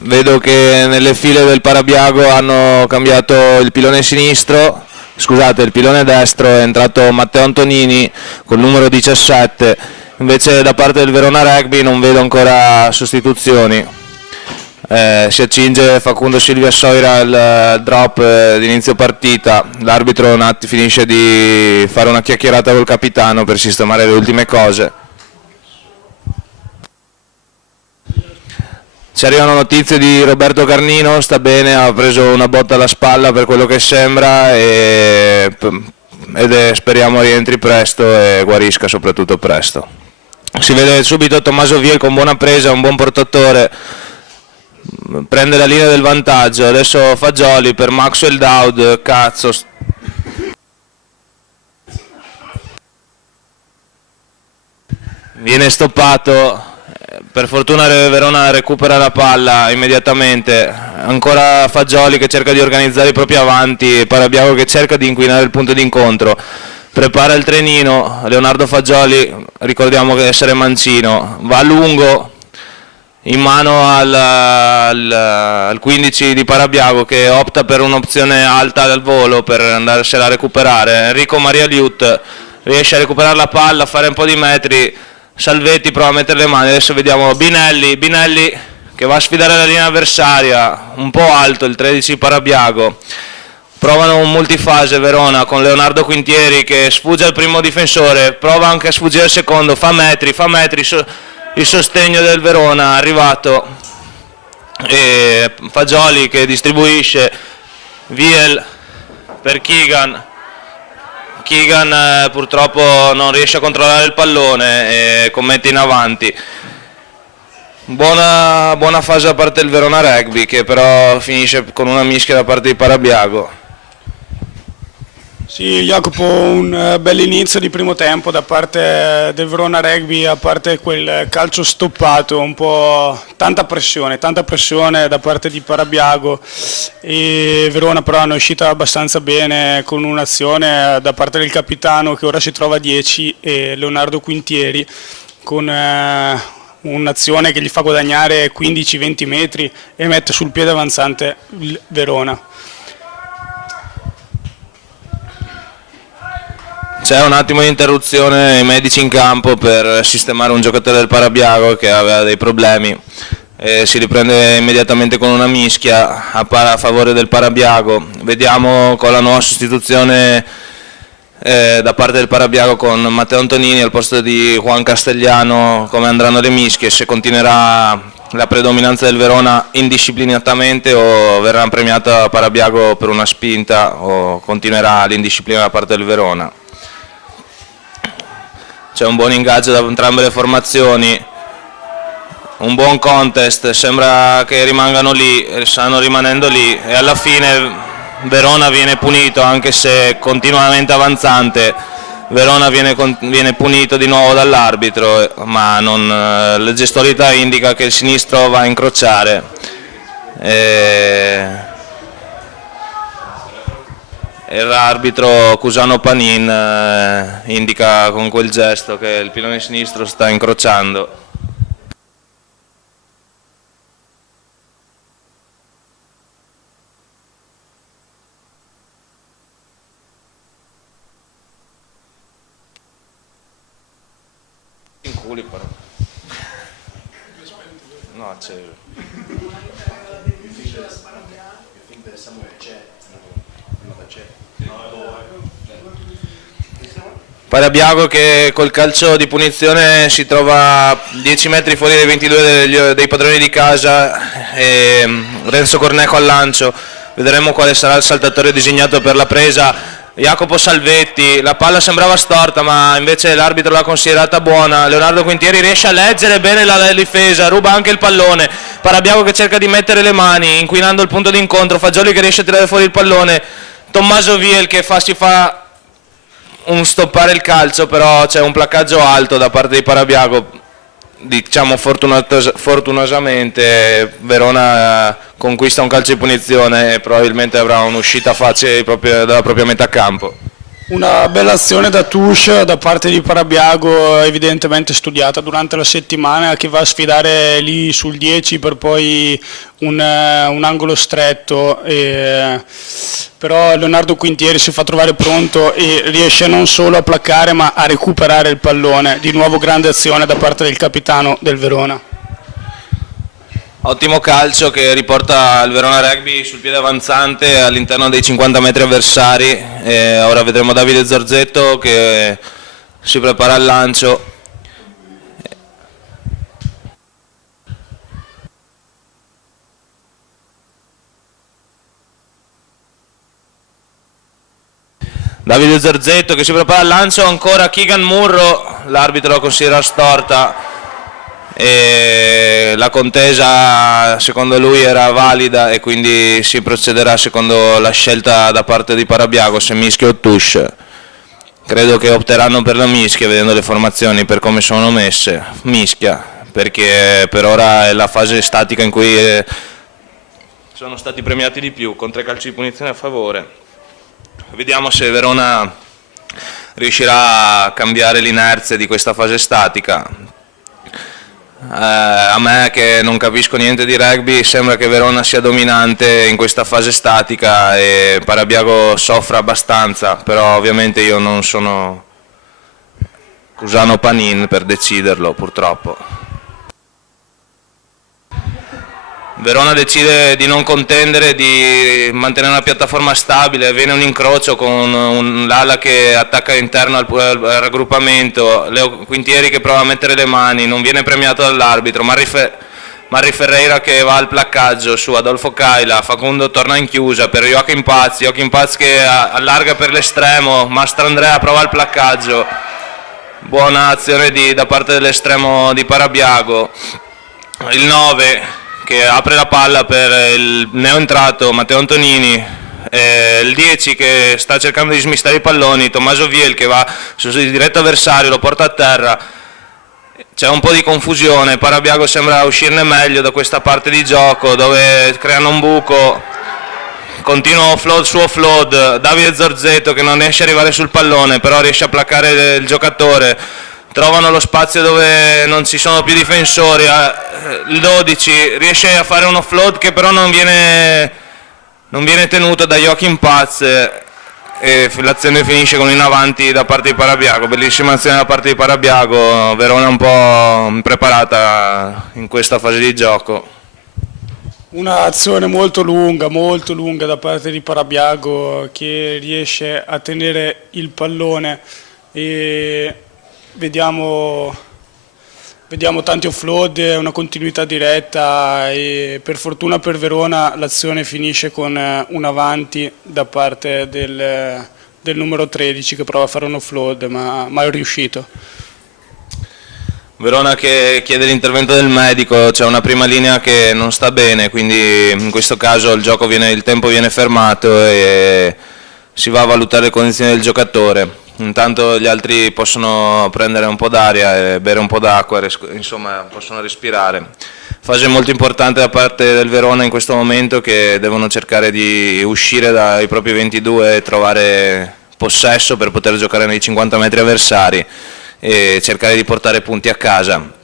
Vedo che nelle file del Parabiago hanno cambiato il pilone sinistro, scusate, il pilone destro, è entrato Matteo Antonini col numero 17 Invece da parte del Verona Rugby non vedo ancora sostituzioni. Si accinge Facundo Silvia Soira il drop di inizio partita, l'arbitro finisce di fare una chiacchierata col capitano per sistemare le ultime cose. Ci arrivano notizie di Roberto Carnino, sta bene, ha preso una botta alla spalla per quello che sembra speriamo rientri presto e guarisca soprattutto presto. Si vede subito Tommaso Viel con buona presa, un buon portatore, prende la linea del vantaggio, adesso Fagioli per Maxwell Dowd, cazzo. Viene stoppato, per fortuna Verona recupera la palla immediatamente, ancora Fagioli che cerca di organizzare i propri avanti, Parabiago che cerca di inquinare il punto d'incontro, prepara il trenino, Leonardo Fagioli, ricordiamo che essere mancino, va a lungo, in mano al 15 di Parabiago che opta per un'opzione alta al volo per andarsela a recuperare. Enrico Maria Liut riesce a recuperare la palla, a fare un po' di metri, Salvetti prova a mettere le mani, adesso vediamo Binelli che va a sfidare la linea avversaria, un po' alto il 13 Parabiago. Provano un multifase Verona con Leonardo Quintieri che sfugge al primo difensore, prova anche a sfuggire al secondo, fa metri, il sostegno del Verona è arrivato, e Fagioli che distribuisce, Viel per Keegan purtroppo non riesce a controllare il pallone e commette in avanti. Buona fase da parte del Verona Rugby che però finisce con una mischia da parte di Parabiago. Sì, Jacopo, un bell'inizio di primo tempo da parte del Verona Rugby, a parte quel calcio stoppato, un po' tanta pressione da parte di Parabiago, e Verona però è uscita abbastanza bene con un'azione da parte del capitano che ora si trova a 10 e Leonardo Quintieri con un'azione che gli fa guadagnare 15-20 metri e mette sul piede avanzante il Verona. C'è un attimo di interruzione, i medici in campo per sistemare un giocatore del Parabiago che aveva dei problemi, si riprende immediatamente con una mischia a favore del Parabiago. Vediamo con la nuova sostituzione da parte del Parabiago con Matteo Antonini al posto di Juan Castellano come andranno le mischie, se continuerà la predominanza del Verona indisciplinatamente o verrà premiata Parabiago per una spinta o continuerà l'indisciplina da parte del Verona. C'è un buon ingaggio da entrambe le formazioni, un buon contest, sembra che rimangano lì, stanno rimanendo lì e alla fine Verona viene punito, anche se continuamente avanzante. Verona viene punito di nuovo dall'arbitro, ma la gestualità indica che il sinistro va a incrociare. E l'arbitro Cusano Panin indica con quel gesto che il pilone sinistro sta incrociando. In culi però. No, c'è. Parabiago che col calcio di punizione si trova 10 metri fuori dai 22 dei padroni di casa, e Renzo Corneco al lancio, vedremo quale sarà il saltatore designato per la presa. Jacopo Salvetti, la palla sembrava storta ma invece l'arbitro l'ha considerata buona. Leonardo Quintieri riesce a leggere bene la difesa, ruba anche il pallone. Parabiago che cerca di mettere le mani inquinando il punto d'incontro, Fagioli che riesce a tirare fuori il pallone, Tommaso Viel che si fa un stoppare il calcio, però c'è un placcaggio alto da parte di Parabiago, diciamo fortunosamente Verona conquista un calcio di punizione e probabilmente avrà un'uscita facile dalla propria metà campo. Una bella azione da touche da parte di Parabiago, evidentemente studiata durante la settimana, che va a sfidare lì sul 10 per poi un angolo stretto. Però Leonardo Quintieri si fa trovare pronto e riesce non solo a placcare ma a recuperare il pallone. Di nuovo grande azione da parte del capitano del Verona. Ottimo calcio che riporta il Verona Rugby sul piede avanzante all'interno dei 50 metri avversari. E ora vedremo Davide Zorzetto che si prepara al lancio. Davide Zorzetto che si prepara al lancio, ancora Keegan Murro, l'arbitro lo considera storta. E la contesa secondo lui era valida e quindi si procederà secondo la scelta da parte di Parabiago, se mischia o touche. Credo che opteranno per la mischia vedendo le formazioni per come sono messe, mischia, perché per ora è la fase statica in cui sono stati premiati di più, con 3 calci di punizione a favore. Vediamo se Verona riuscirà a cambiare l'inerzia di questa fase statica. A me che non capisco niente di rugby sembra che Verona sia dominante in questa fase statica e Parabiago soffra abbastanza, però ovviamente io non sono Cusano Panin per deciderlo, purtroppo. Verona decide di non contendere, di mantenere una piattaforma stabile, viene un incrocio con l'ala che attacca interno al raggruppamento, Leo Quintieri che prova a mettere le mani, non viene premiato dall'arbitro, Marri Ferreira che va al placcaggio su Adolfo Caila, Facundo torna in chiusa per Joachim Paz che allarga per l'estremo, Mastrandrea prova il placcaggio, buona azione da parte dell'estremo di Parabiago, il 9 che apre la palla per il neoentrato Matteo Antonini, il 10 che sta cercando di smistare i palloni, Tommaso Viel che va sul diretto avversario, lo porta a terra, c'è un po' di confusione, Parabiago sembra uscirne meglio da questa parte di gioco dove creano un buco, continuo flood su offload, Davide Zorzetto che non riesce ad arrivare sul pallone però riesce a placcare il giocatore, trovano lo spazio dove non ci sono più difensori, il 12 riesce a fare un offload che però non viene tenuto da Joachim Paz e l'azione finisce con in avanti da parte di Parabiago, bellissima azione da parte di Parabiago, Verona un po' impreparata in questa fase di gioco. Un'azione molto lunga da parte di Parabiago che riesce a tenere il pallone e vediamo tanti offload, una continuità diretta e per fortuna per Verona l'azione finisce con un avanti da parte del numero 13 che prova a fare un offload ma mai riuscito. Verona che chiede l'intervento del medico, c'è una prima linea che non sta bene, quindi in questo caso il tempo viene fermato e si va a valutare le condizioni del giocatore. Intanto gli altri possono prendere un po' d'aria e bere un po' d'acqua, insomma possono respirare. Fase molto importante da parte del Verona in questo momento che devono cercare di uscire dai propri 22 e trovare possesso per poter giocare nei 50 metri avversari e cercare di portare punti a casa.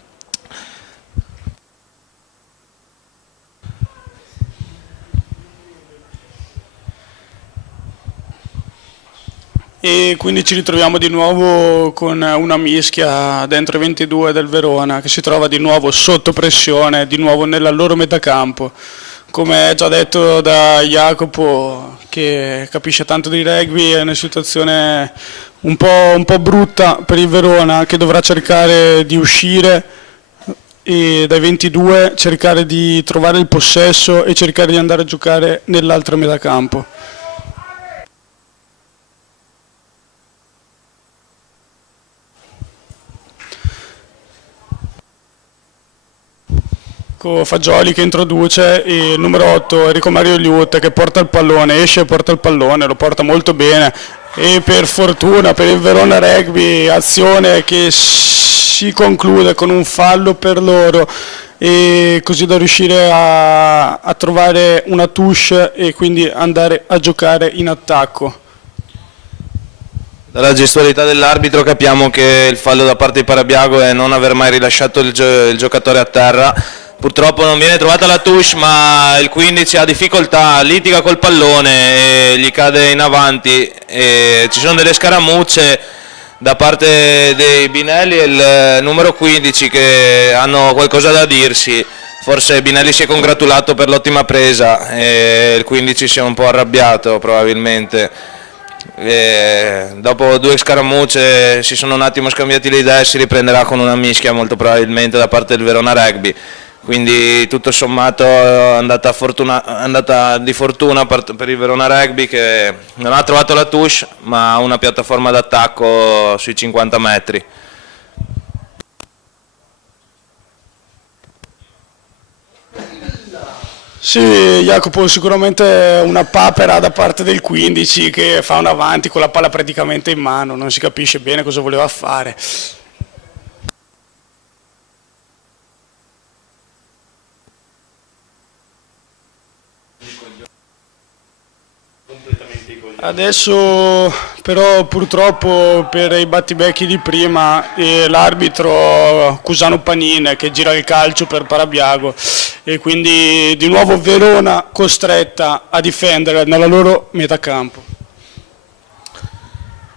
E quindi ci ritroviamo di nuovo con una mischia dentro i 22 del Verona che si trova di nuovo sotto pressione, di nuovo nella loro metacampo. Come già detto da Jacopo, che capisce tanto di rugby, è una situazione un po' brutta per il Verona che dovrà cercare di uscire e dai 22 cercare di trovare il possesso e cercare di andare a giocare nell'altra metacampo. Fagioli che introduce e il numero 8 Enrico Mario Liut che porta il pallone, esce e porta il pallone, lo porta molto bene e per fortuna per il Verona Rugby azione che si conclude con un fallo per loro e così da riuscire a trovare una touche e quindi andare a giocare in attacco. Dalla gestualità dell'arbitro capiamo che il fallo da parte di Parabiago è non aver mai rilasciato il giocatore a terra. Purtroppo non viene trovata la touche, ma il 15 ha difficoltà, litiga col pallone e gli cade in avanti. E ci sono delle scaramucce da parte dei Binelli e il numero 15 che hanno qualcosa da dirsi. Forse Binelli si è congratulato per l'ottima presa e il 15 si è un po' arrabbiato probabilmente. Dopo 2 scaramucce si sono un attimo scambiati le idee e si riprenderà con una mischia molto probabilmente da parte del Verona Rugby. Quindi tutto sommato è andata di fortuna per il Verona Rugby, che non ha trovato la touche ma ha una piattaforma d'attacco sui 50 metri. Sì, Jacopo, sicuramente una papera da parte del 15 che fa un avanti con la palla praticamente in mano, non si capisce bene cosa voleva fare. Adesso però purtroppo per i battibecchi di prima l'arbitro Cusano Panin che gira il calcio per Parabiago e quindi di nuovo Verona costretta a difendere nella loro metacampo.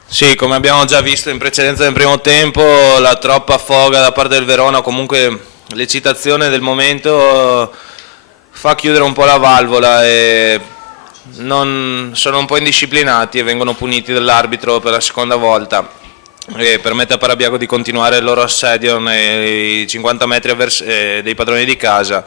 Sì, come abbiamo già visto in precedenza del primo tempo, la troppa foga da parte del Verona, comunque l'eccitazione del momento fa chiudere un po' la valvola e sono un po' indisciplinati e vengono puniti dall'arbitro per la seconda volta e permette a Parabiago di continuare il loro assedio nei 50 metri dei padroni di casa.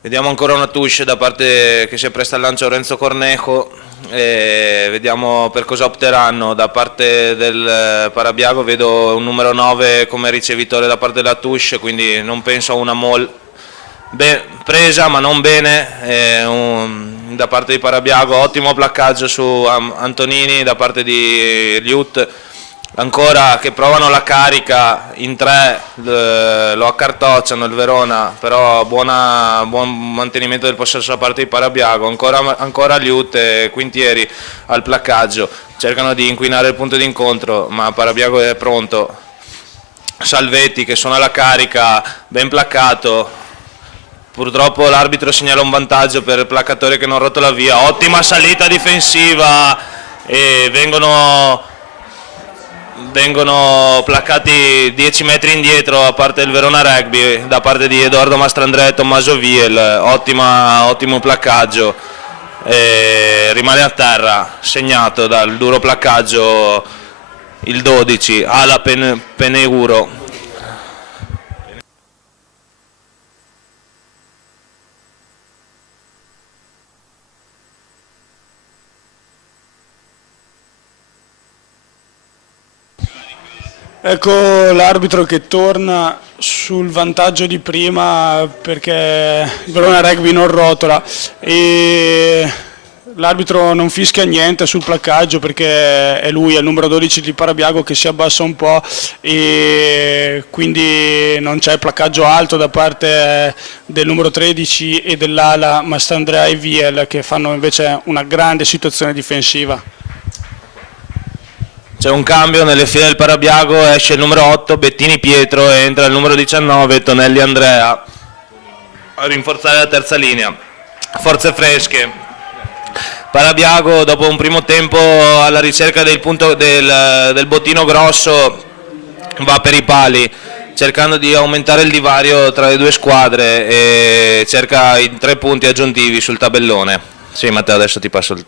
Vediamo ancora una touche da parte che si presta al lancio Renzo Cornejo e vediamo per cosa opteranno. Da parte del Parabiago vedo un numero 9 come ricevitore da parte della touche, quindi non penso a una presa ma non bene da parte di Parabiago. Ottimo placcaggio su Antonini da parte di Liut, ancora che provano la carica in 3, lo accartocciano il Verona, però buon mantenimento del possesso da parte di Parabiago. Ancora Liut e Quintieri al placcaggio, cercano di inquinare il punto di incontro ma Parabiago è pronto. Salvetti che suona la carica, ben placcato. Purtroppo l'arbitro segnala un vantaggio per il placcatore che non rotola via. Ottima salita difensiva e vengono placcati 10 metri indietro a parte del Verona Rugby da parte di Edoardo Mastrandrea e Tommaso Viel. Ottimo placcaggio e rimane a terra, segnato dal duro placcaggio il 12 Ala Peneuro. Ecco l'arbitro che torna sul vantaggio di prima perché il Verona Rugby non rotola e l'arbitro non fischia niente sul placcaggio perché è lui, è il numero 12 di Parabiago che si abbassa un po' e quindi non c'è placcaggio alto da parte del numero 13 e dell'ala Mastandrea e Viel che fanno invece una grande situazione difensiva. C'è un cambio nelle file del Parabiago, esce il numero 8 Bettini Pietro e entra il numero 19 Tonelli Andrea a rinforzare la terza linea. Forze fresche. Parabiago dopo un primo tempo alla ricerca del bottino grosso va per i pali, cercando di aumentare il divario tra le due squadre e cerca i 3 punti aggiuntivi sul tabellone. Sì Matteo, adesso ti passo il...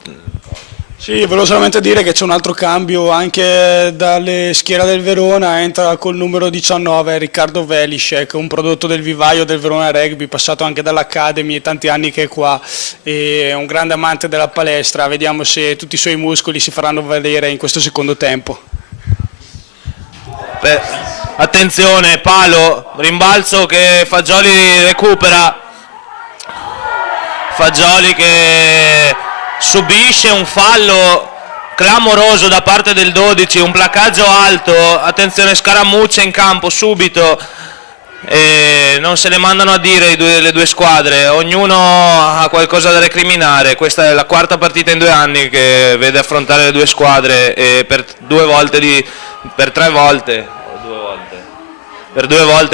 Sì, volevo solamente dire che c'è un altro cambio anche dalle schiere del Verona, entra col numero 19 Riccardo Veliscek, un prodotto del vivaio del Verona Rugby, passato anche dall'Academy e tanti anni che è qua, è un grande amante della palestra, vediamo se tutti i suoi muscoli si faranno valere in questo secondo tempo. Attenzione, palo, rimbalzo che Fagioli recupera, Fagioli che subisce un fallo clamoroso da parte del 12, un placcaggio alto, attenzione scaramuccia in campo subito e non se le mandano a dire le due squadre, ognuno ha qualcosa da recriminare. Questa è la quarta partita in 2 anni che vede affrontare le due squadre e per 2 volte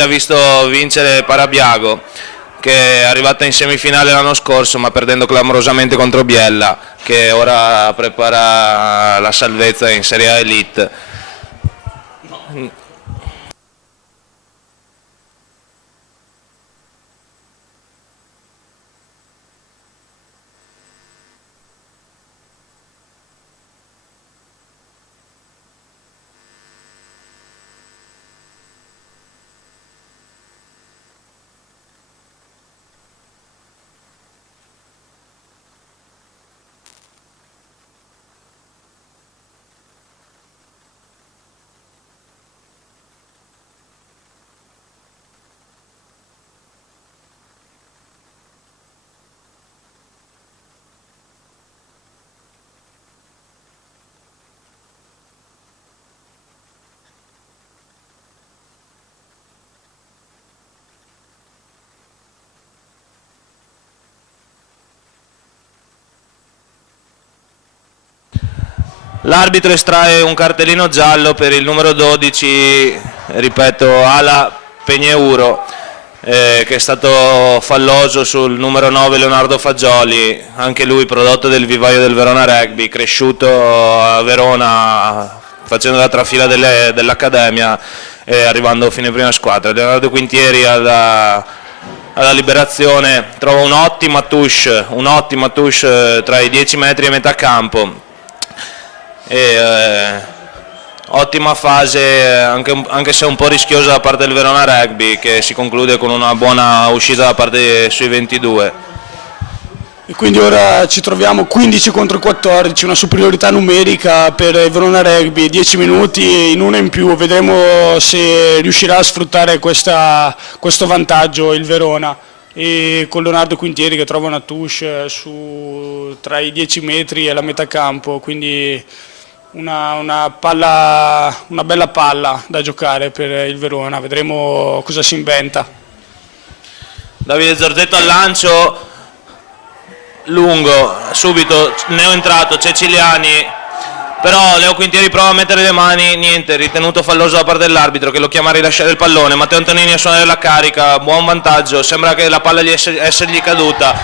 ha visto vincere Parabiago, che è arrivata in semifinale l'anno scorso ma perdendo clamorosamente contro Biella, che ora prepara la salvezza in Serie A Elite. L'arbitro estrae un cartellino giallo per il numero 12, ripeto, Ala Pegneuro, che è stato falloso sul numero 9 Leonardo Fagioli, anche lui prodotto del vivaio del Verona Rugby, cresciuto a Verona facendo la trafila dell'Accademia e arrivando fino in prima squadra. Leonardo Quintieri alla liberazione trova un'ottima touche tra i 10 metri e metà campo. Ottima fase, anche se un po' rischiosa da parte del Verona Rugby, che si conclude con una buona uscita da parte sui 22. E quindi ora ci troviamo 15 contro 14, una superiorità numerica per il Verona Rugby, 10 minuti in una in più, vedremo se riuscirà a sfruttare questo vantaggio il Verona. E con Leonardo Quintieri che trova una touche tra i 10 metri e la metà campo, quindi una bella palla da giocare per il Verona, vedremo cosa si inventa. Davide Zorzetto al lancio, lungo, subito neoentrato Ceciliani, però Leo Quintieri prova a mettere le mani, niente, ritenuto falloso da parte dell'arbitro che lo chiama a rilasciare il pallone. Matteo Antonini a suonare la carica, buon vantaggio, sembra che la palla essergli caduta.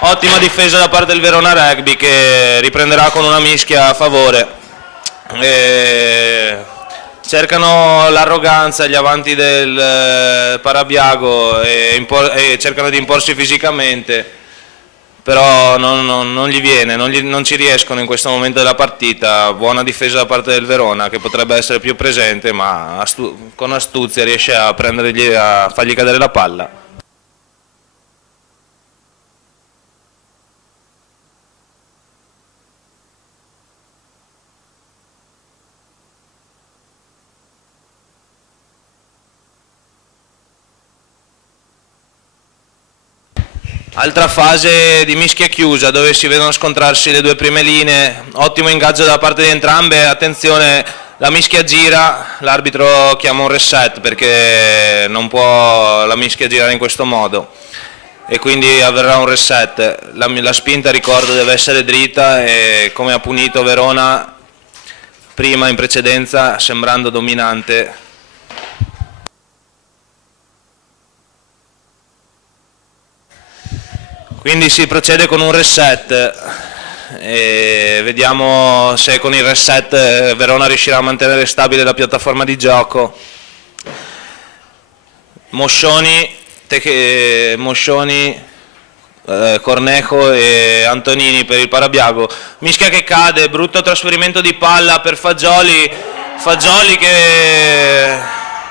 Ottima difesa da parte del Verona Rugby che riprenderà con una mischia a favore. Cercano l'arroganza gli avanti del Parabiago e cercano di imporsi fisicamente, però non gli viene, non ci riescono in questo momento della partita. Buona difesa da parte del Verona che potrebbe essere più presente, ma con astuzia riesce a fargli cadere la palla. Altra fase di mischia chiusa dove si vedono scontrarsi le due prime linee, ottimo ingaggio da parte di entrambe, attenzione, la mischia gira, l'arbitro chiama un reset perché non può la mischia girare in questo modo e quindi avverrà un reset. La spinta, ricordo, deve essere dritta e come ha punito Verona prima in precedenza sembrando dominante. Quindi si procede con un reset e vediamo se con il reset Verona riuscirà a mantenere stabile la piattaforma di gioco. Moscioni, Cornejo e Antonini per il Parabiago. Mischia che cade, brutto trasferimento di palla per Fagioli che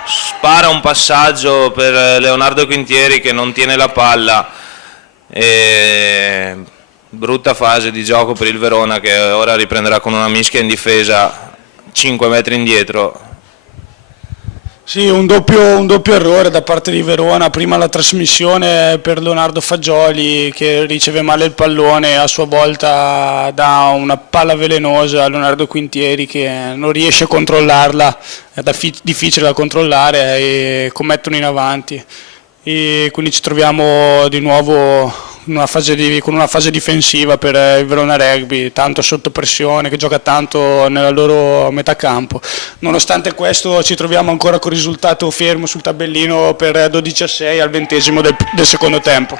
spara un passaggio per Leonardo Quintieri che non tiene la palla. Brutta fase di gioco per il Verona che ora riprenderà con una mischia in difesa 5 metri indietro. Sì, un doppio errore da parte di Verona, prima la trasmissione per Leonardo Fagioli che riceve male il pallone, a sua volta dà una palla velenosa a Leonardo Quintieri che non riesce a controllarla, è difficile da controllare e commettono in avanti. E quindi ci troviamo di nuovo con una fase difensiva per il Verona Rugby, tanto sotto pressione, che gioca tanto nella loro metà campo. Nonostante questo ci troviamo ancora con risultato fermo sul tabellino per 12-6 al 20° del secondo tempo.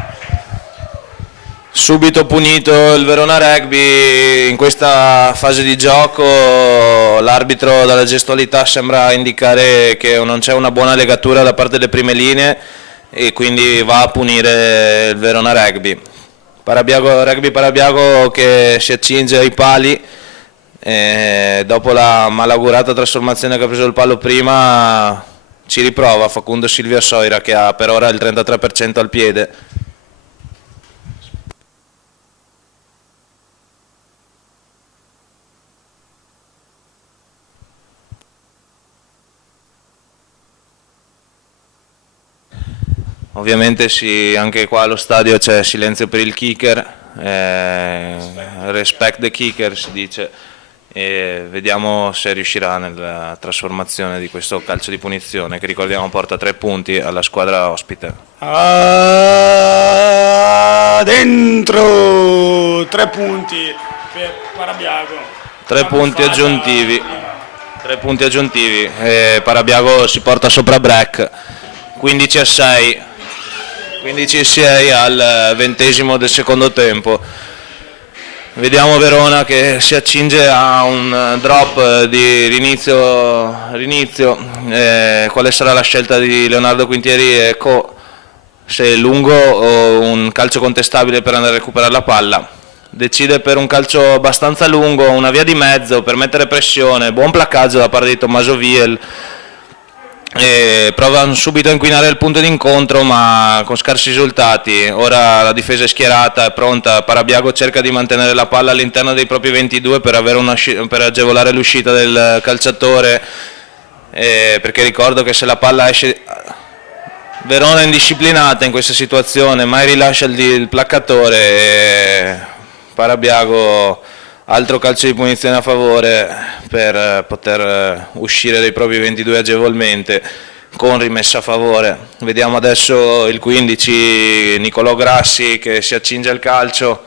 Subito punito il Verona Rugby in questa fase di gioco, l'arbitro dalla gestualità sembra indicare che non c'è una buona legatura da parte delle prime linee e quindi va a punire il Verona Rugby. Rugby Parabiago che si accinge ai pali dopo la malaugurata trasformazione che ha preso il palo prima, ci riprova Facundo Silvia Soira che ha per ora il 33% al piede. Ovviamente sì, anche qua allo stadio c'è silenzio per il kicker, respect the kicker si dice, e vediamo se riuscirà nella trasformazione di questo calcio di punizione che ricordiamo porta 3 punti alla squadra ospite. Dentro 3 punti per Parabiago. 3 punti aggiuntivi, Parabiago si porta sopra break, 15-6. 15-6 al 20° del secondo tempo. Vediamo Verona che si accinge a un drop di rinizio. Quale sarà la scelta di Leonardo Quintieri e Co? Se lungo o un calcio contestabile per andare a recuperare la palla. Decide per un calcio abbastanza lungo, una via di mezzo per mettere pressione, buon placcaggio da parte di Tommaso Viel. Prova subito a inquinare il punto d'incontro ma con scarsi risultati. Ora la difesa è schierata, è pronta, Parabiago cerca di mantenere la palla all'interno dei propri 22 per agevolare l'uscita del calciatore, perché ricordo che se la palla esce, Verona è indisciplinata in questa situazione, mai rilascia il placcatore, Parabiago altro calcio di punizione a favore per poter uscire dai propri 22 agevolmente con rimessa a favore. Vediamo adesso il 15, Nicolò Grassi che si accinge al calcio.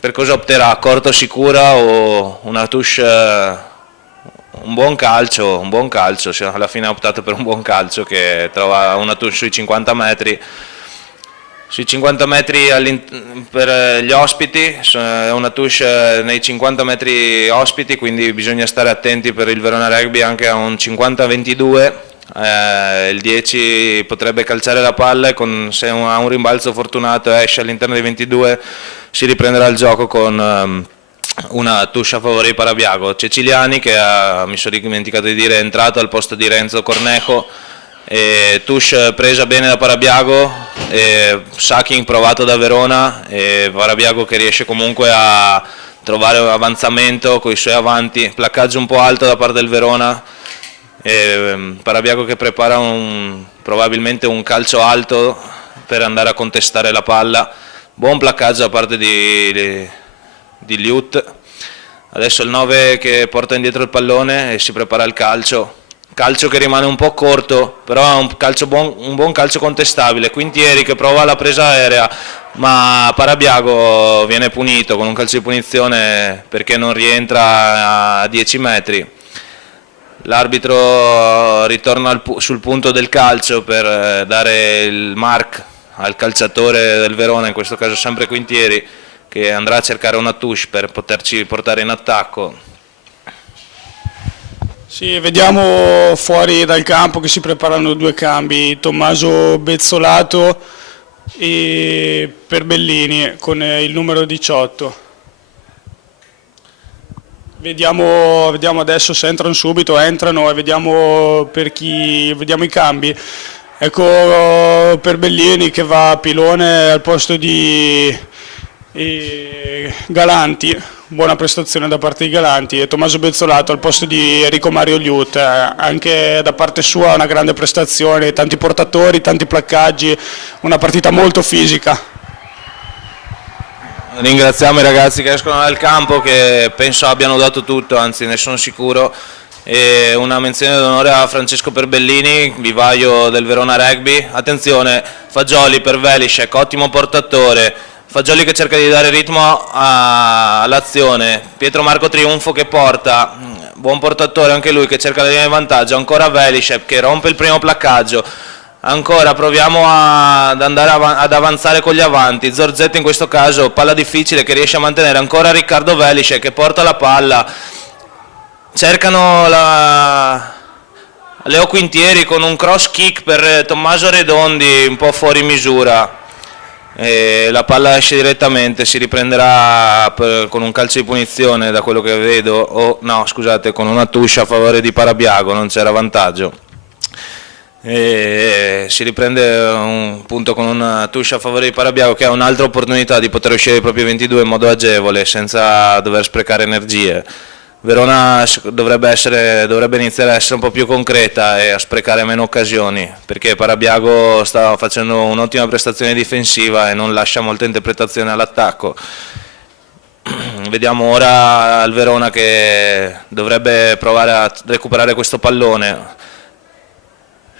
Per cosa opterà? Corto sicura o una touche? Un buon calcio, alla fine ha optato per un buon calcio che trova una touche sui 50 metri. Sui 50 metri per gli ospiti, una touche nei 50 metri ospiti, quindi bisogna stare attenti per il Verona Rugby anche a un 50-22, il 10 potrebbe calciare la palla e se ha un rimbalzo fortunato esce all'interno dei 22 si riprenderà il gioco con una touche a favore di Parabiago. Ceciliani che mi sono dimenticato di dire è entrato al posto di Renzo Cornejo. Touche presa bene da Parabiago, sacking provato da Verona e Parabiago che riesce comunque a trovare avanzamento con i suoi avanti, placcaggio un po' alto da parte del Verona, Parabiago che prepara probabilmente un calcio alto per andare a contestare la palla, buon placcaggio da parte di Liut. Adesso il 9 che porta indietro il pallone e si prepara il calcio che rimane un po' corto, però è un buon calcio contestabile. Quintieri che prova la presa aerea, ma Parabiago viene punito con un calcio di punizione perché non rientra a 10 metri. L'arbitro ritorna sul punto del calcio per dare il mark al calciatore del Verona, in questo caso sempre Quintieri, che andrà a cercare una touche per poterci portare in attacco. Sì, vediamo fuori dal campo che si preparano 2 cambi, Tommaso Bezzolato e Perbellini con il numero 18. Vediamo adesso se entrano subito, entrano e vediamo i cambi. Ecco Perbellini che va a pilone al posto di e Galanti, buona prestazione da parte di Galanti, e Tommaso Bezzolato al posto di Enrico Mario Liut, anche da parte sua una grande prestazione, tanti portatori, tanti placcaggi, una partita molto fisica. Ringraziamo i ragazzi che escono dal campo, che penso abbiano dato tutto, anzi ne sono sicuro. E una menzione d'onore a Francesco Perbellini, vivaio del Verona Rugby. Attenzione, Fagioli per Velisek, ottimo portatore. Fagioli che cerca di dare ritmo all'azione. Pietro Marco Triunfo che porta, buon portatore anche lui, che cerca di dare vantaggio. Ancora Velisek che rompe il primo placcaggio. Ancora proviamo ad andare ad avanzare con gli avanti. Zorzetti in questo caso, palla difficile che riesce a mantenere. Ancora Riccardo Velisek che porta la palla. Cercano Leo Quintieri con un cross kick per Tommaso Redondi, un po' fuori misura. E la palla esce direttamente, si riprenderà con un calcio di punizione da quello che vedo, no scusate, con una touche a favore di Parabiago, non c'era vantaggio. E si riprende un punto con una touche a favore di Parabiago, che ha un'altra opportunità di poter uscire ai propri 22 in modo agevole senza dover sprecare energie. Verona dovrebbe iniziare a essere un po' più concreta e a sprecare meno occasioni, perché Parabiago sta facendo un'ottima prestazione difensiva e non lascia molta interpretazione all'attacco. Vediamo ora il Verona che dovrebbe provare a recuperare questo pallone.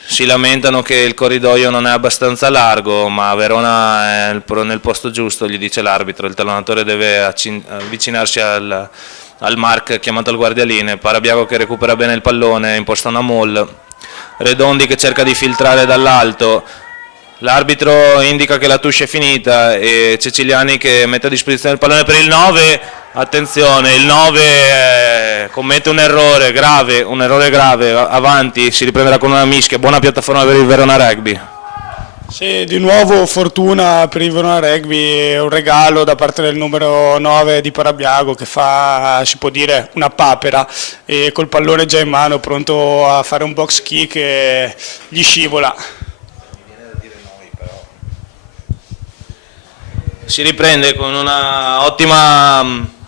Si lamentano che il corridoio non è abbastanza largo, ma Verona è nel posto giusto, gli dice l'arbitro. Il tallonatore deve avvicinarsi al mark chiamato al guardialine. Parabiago che recupera bene il pallone, imposta una maul. Redondi che cerca di filtrare dall'alto. L'arbitro indica che la touche è finita e Ceciliani che mette a disposizione il pallone per il 9. Attenzione, il 9 commette un errore grave, avanti, si riprenderà con una mischia, buona piattaforma per il Verona Rugby. Sì, di nuovo fortuna per il Verona Rugby, un regalo da parte del numero 9 di Parabiago che fa, si può dire, una papera, e col pallone già in mano pronto a fare un box kick e gli scivola. Si riprende con una ottima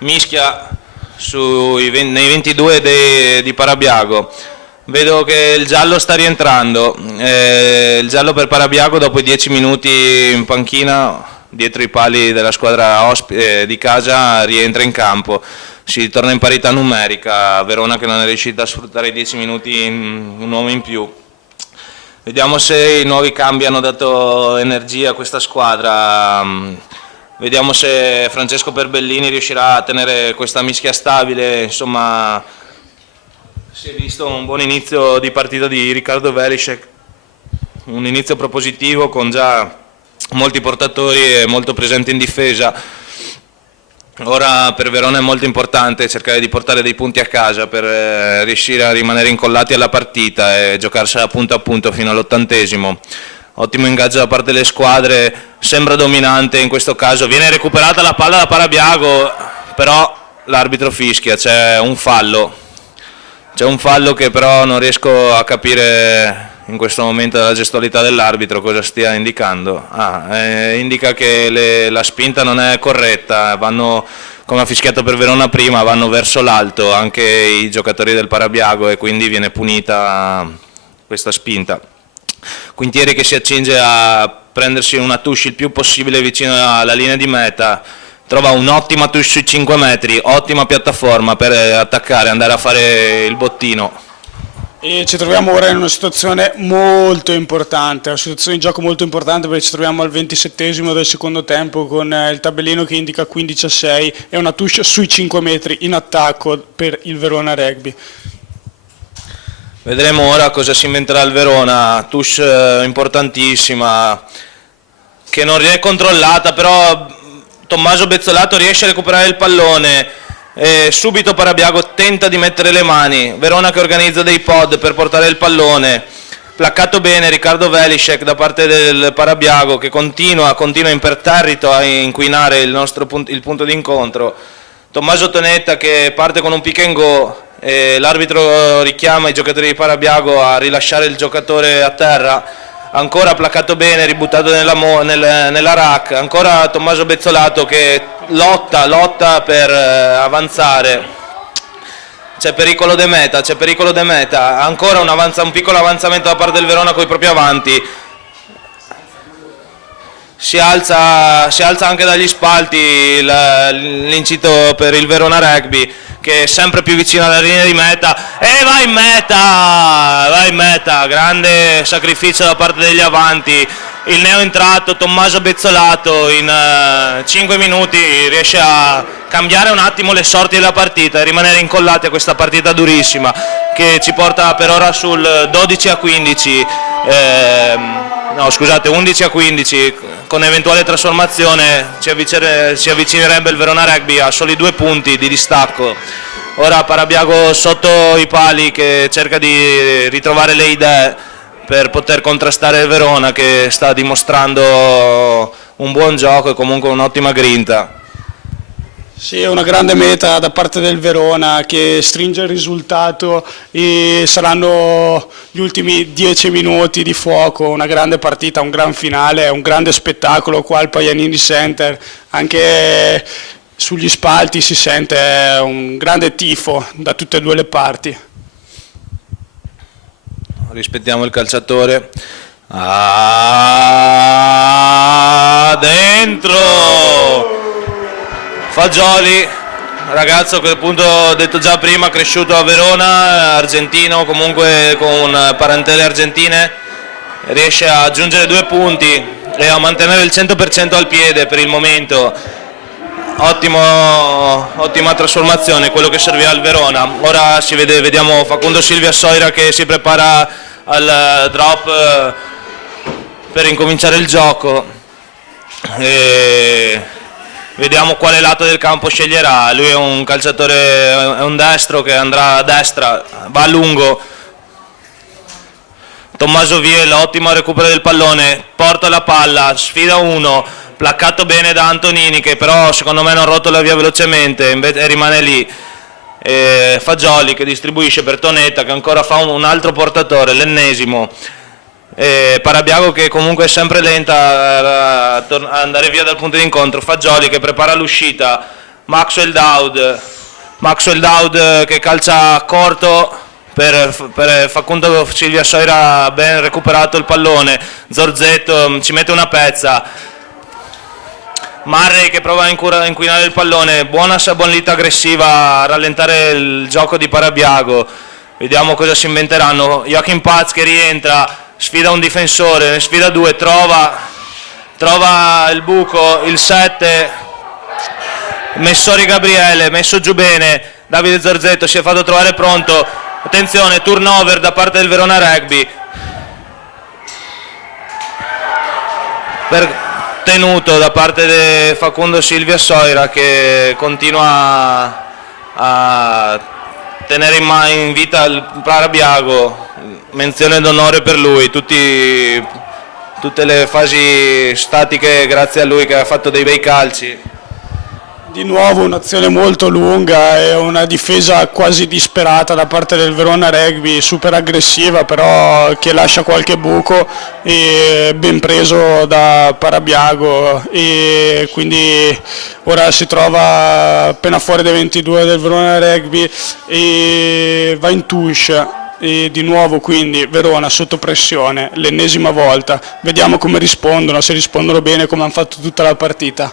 mischia nei 22 di Parabiago. Vedo che il giallo sta rientrando, il giallo per Parabiago dopo i 10 minuti in panchina dietro i pali della squadra di casa rientra in campo. Si torna in parità numerica, Verona che non è riuscita a sfruttare i 10 minuti in un uomo in più. Vediamo se i nuovi cambi hanno dato energia a questa squadra, vediamo se Francesco Perbellini riuscirà a tenere questa mischia stabile. Insomma, si è visto un buon inizio di partita di Riccardo Velisek, un inizio propositivo con già molti portatori e molto presente in difesa. Ora per Verona è molto importante cercare di portare dei punti a casa per riuscire a rimanere incollati alla partita e giocarsela punto a punto fino all'80°. Ottimo ingaggio da parte delle squadre, sembra dominante in questo caso, viene recuperata la palla da Parabiago, però l'arbitro fischia, c'è un fallo che però non riesco a capire in questo momento dalla gestualità dell'arbitro cosa stia indicando. Indica che la spinta non è corretta, vanno, come ha fischiato per Verona prima, vanno verso l'alto anche i giocatori del Parabiago e quindi viene punita questa spinta. Quintieri che si accinge a prendersi una touche il più possibile vicino alla linea di meta, trova un'ottima touche sui 5 metri, ottima piattaforma per attaccare, andare a fare il bottino. E ci troviamo ora in una situazione molto importante, una situazione di gioco molto importante, perché ci troviamo al 27° del secondo tempo con il tabellino che indica 15-6 e una touche sui 5 metri in attacco per il Verona Rugby. Vedremo ora cosa si inventerà il Verona, touche importantissima che non è controllata, però Tommaso Bezzolato riesce a recuperare il pallone. Subito Parabiago tenta di mettere le mani, Verona che organizza dei pod per portare il pallone, placcato bene Riccardo Velisek da parte del Parabiago che continua imperterrito a inquinare il punto di incontro. Tommaso Tonetta che parte con un pick and go, l'arbitro richiama i giocatori di Parabiago a rilasciare il giocatore a terra. ancora placcato bene, ributtato nella rack, ancora Tommaso Bezzolato che lotta per avanzare. C'è pericolo de meta, ancora un piccolo avanzamento da parte del Verona con i propri avanti. Si alza anche dagli spalti l'incito per il Verona Rugby, che è sempre più vicino alla linea di meta e va in meta, grande sacrificio da parte degli avanti. Il neoentrato Tommaso Bezzolato in 5 minuti riesce a cambiare un attimo le sorti della partita e rimanere incollati a questa partita durissima che ci porta per ora sul 11-15, 11-15, con eventuale trasformazione si avvicinerebbe il Verona Rugby a soli 2 punti di distacco. Ora Parabiago sotto i pali che cerca di ritrovare le idee per poter contrastare il Verona, che sta dimostrando un buon gioco e comunque un'ottima grinta. Sì, è una grande meta da parte del Verona che stringe il risultato e saranno gli ultimi 10 minuti di fuoco, una grande partita, un gran finale, un grande spettacolo qua al Paglianini Center, anche sugli spalti si sente un grande tifo da tutte e due le parti. Rispettiamo il calciatore. Dentro! Fagioli, ragazzo che appunto ho detto già prima, cresciuto a Verona, argentino, comunque con parentele argentine, riesce a aggiungere 2 punti e a mantenere il 100% al piede per il momento. Ottima trasformazione, quello che serviva al Verona. Ora vediamo Facundo Silvia Soira che si prepara al drop per incominciare il gioco. Vediamo quale lato del campo sceglierà. Lui è un calciatore, è un destro che andrà a destra, va a lungo. Tommaso Viel, ottimo recupero del pallone, porta la palla, sfida 1, placcato bene da Antonini che però secondo me non rotola via velocemente, invece rimane lì. Fagioli che distribuisce per Tonetta che ancora fa un altro portatore, l'ennesimo. Parabiago che comunque è sempre lenta a andare via dal punto di incontro. Fagioli che prepara l'uscita, Maxwell Dowd che calcia corto per Facundo Silvia Soira, ha ben recuperato il pallone. Zorzetto ci mette una pezza, Murray che prova a inquinare il pallone, buona sabolita aggressiva a rallentare il gioco di Parabiago. Vediamo cosa si inventeranno. Joachim Paz che rientra, sfida un difensore, ne sfida 2, trova il buco, il 7, Messori Gabriele, messo giù bene, Davide Zorzetto si è fatto trovare pronto, attenzione, turnover da parte del Verona Rugby, tenuto da parte di Facundo Silvia Soira che continua a tenere in vita il Parabiago. Menzione d'onore per lui, tutte le fasi statiche grazie a lui che ha fatto dei bei calci. Di nuovo un'azione molto lunga e una difesa quasi disperata da parte del Verona Rugby, super aggressiva però che lascia qualche buco, e ben preso da Parabiago, e quindi ora si trova appena fuori dai 22 del Verona Rugby e va in touche. E di nuovo quindi Verona sotto pressione l'ennesima volta, vediamo come rispondono, se rispondono bene come hanno fatto tutta la partita.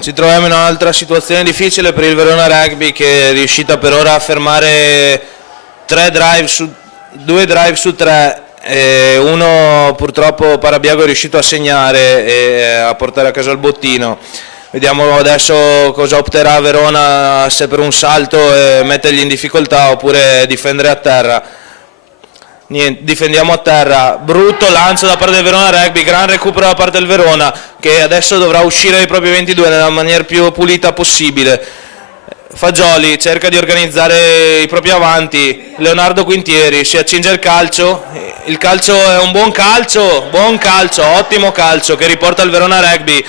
Ci troviamo in un'altra situazione difficile per il Verona Rugby che è riuscita per ora a fermare 2 drive su 3 e uno purtroppo Parabiago è riuscito a segnare e a portare a casa il bottino. Vediamo adesso cosa opterà Verona, se per un salto e mettergli in difficoltà oppure difendere a terra. Niente, difendiamo a terra, brutto lancio da parte del Verona Rugby, gran recupero da parte del Verona che adesso dovrà uscire dai propri 22 nella maniera più pulita possibile. Fagioli cerca di organizzare i propri avanti, Leonardo Quintieri si accinge al calcio, il calcio è un buon calcio, ottimo calcio che riporta il Verona Rugby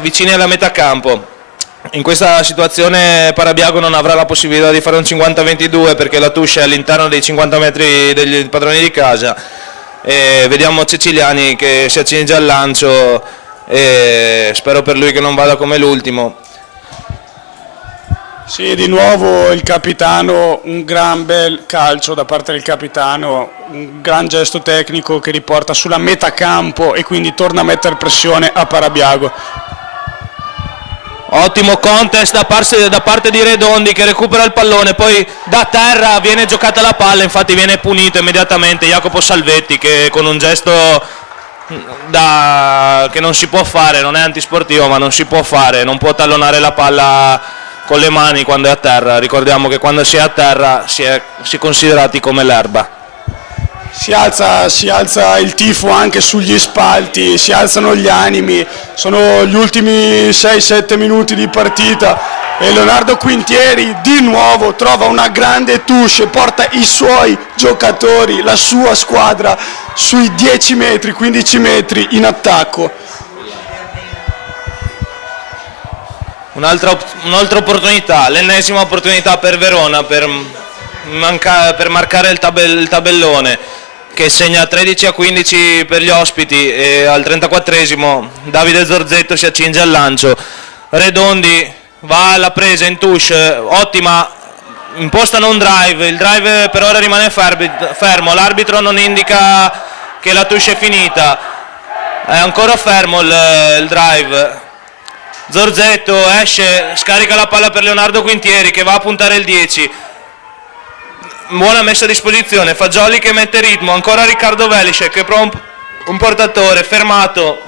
vicini alla metà campo. In questa situazione Parabiago non avrà la possibilità di fare un 50-22 perché la touche è all'interno dei 50 metri degli padroni di casa. E vediamo Ceciliani che si accinge al lancio e spero per lui che non vada come l'ultimo. Sì, di nuovo il capitano, un gran bel calcio da parte del capitano, un gran gesto tecnico che riporta sulla metà campo e quindi torna a mettere pressione a Parabiago. Ottimo contest da parte di Redondi che recupera il pallone, poi da terra viene giocata la palla, infatti viene punito immediatamente Jacopo Salvetti che con un gesto che non si può fare, non è antisportivo ma non si può fare, non può tallonare la palla con le mani quando è a terra, ricordiamo che quando si è a terra si è considerati come l'erba. Si alza il tifo anche sugli spalti, si alzano gli animi, sono gli ultimi 6-7 minuti di partita e Leonardo Quintieri di nuovo trova una grande touche, porta i suoi giocatori, la sua squadra sui 10 metri, 15 metri in attacco. Un'altra opportunità, l'ennesima opportunità per Verona per marcare il tabellone che segna 13-15 per gli ospiti e al 34esimo Davide Zorzetto si accinge al lancio. Redondi va alla presa in touche, ottima, impostano un drive, il drive per ora rimane fermo, l'arbitro non indica che la touche è finita, è ancora fermo il drive. Zorzetto esce, scarica la palla per Leonardo Quintieri che va a puntare il 10. Buona messa a disposizione, Fagioli che mette ritmo, ancora Riccardo Velisce che prova un portatore, fermato.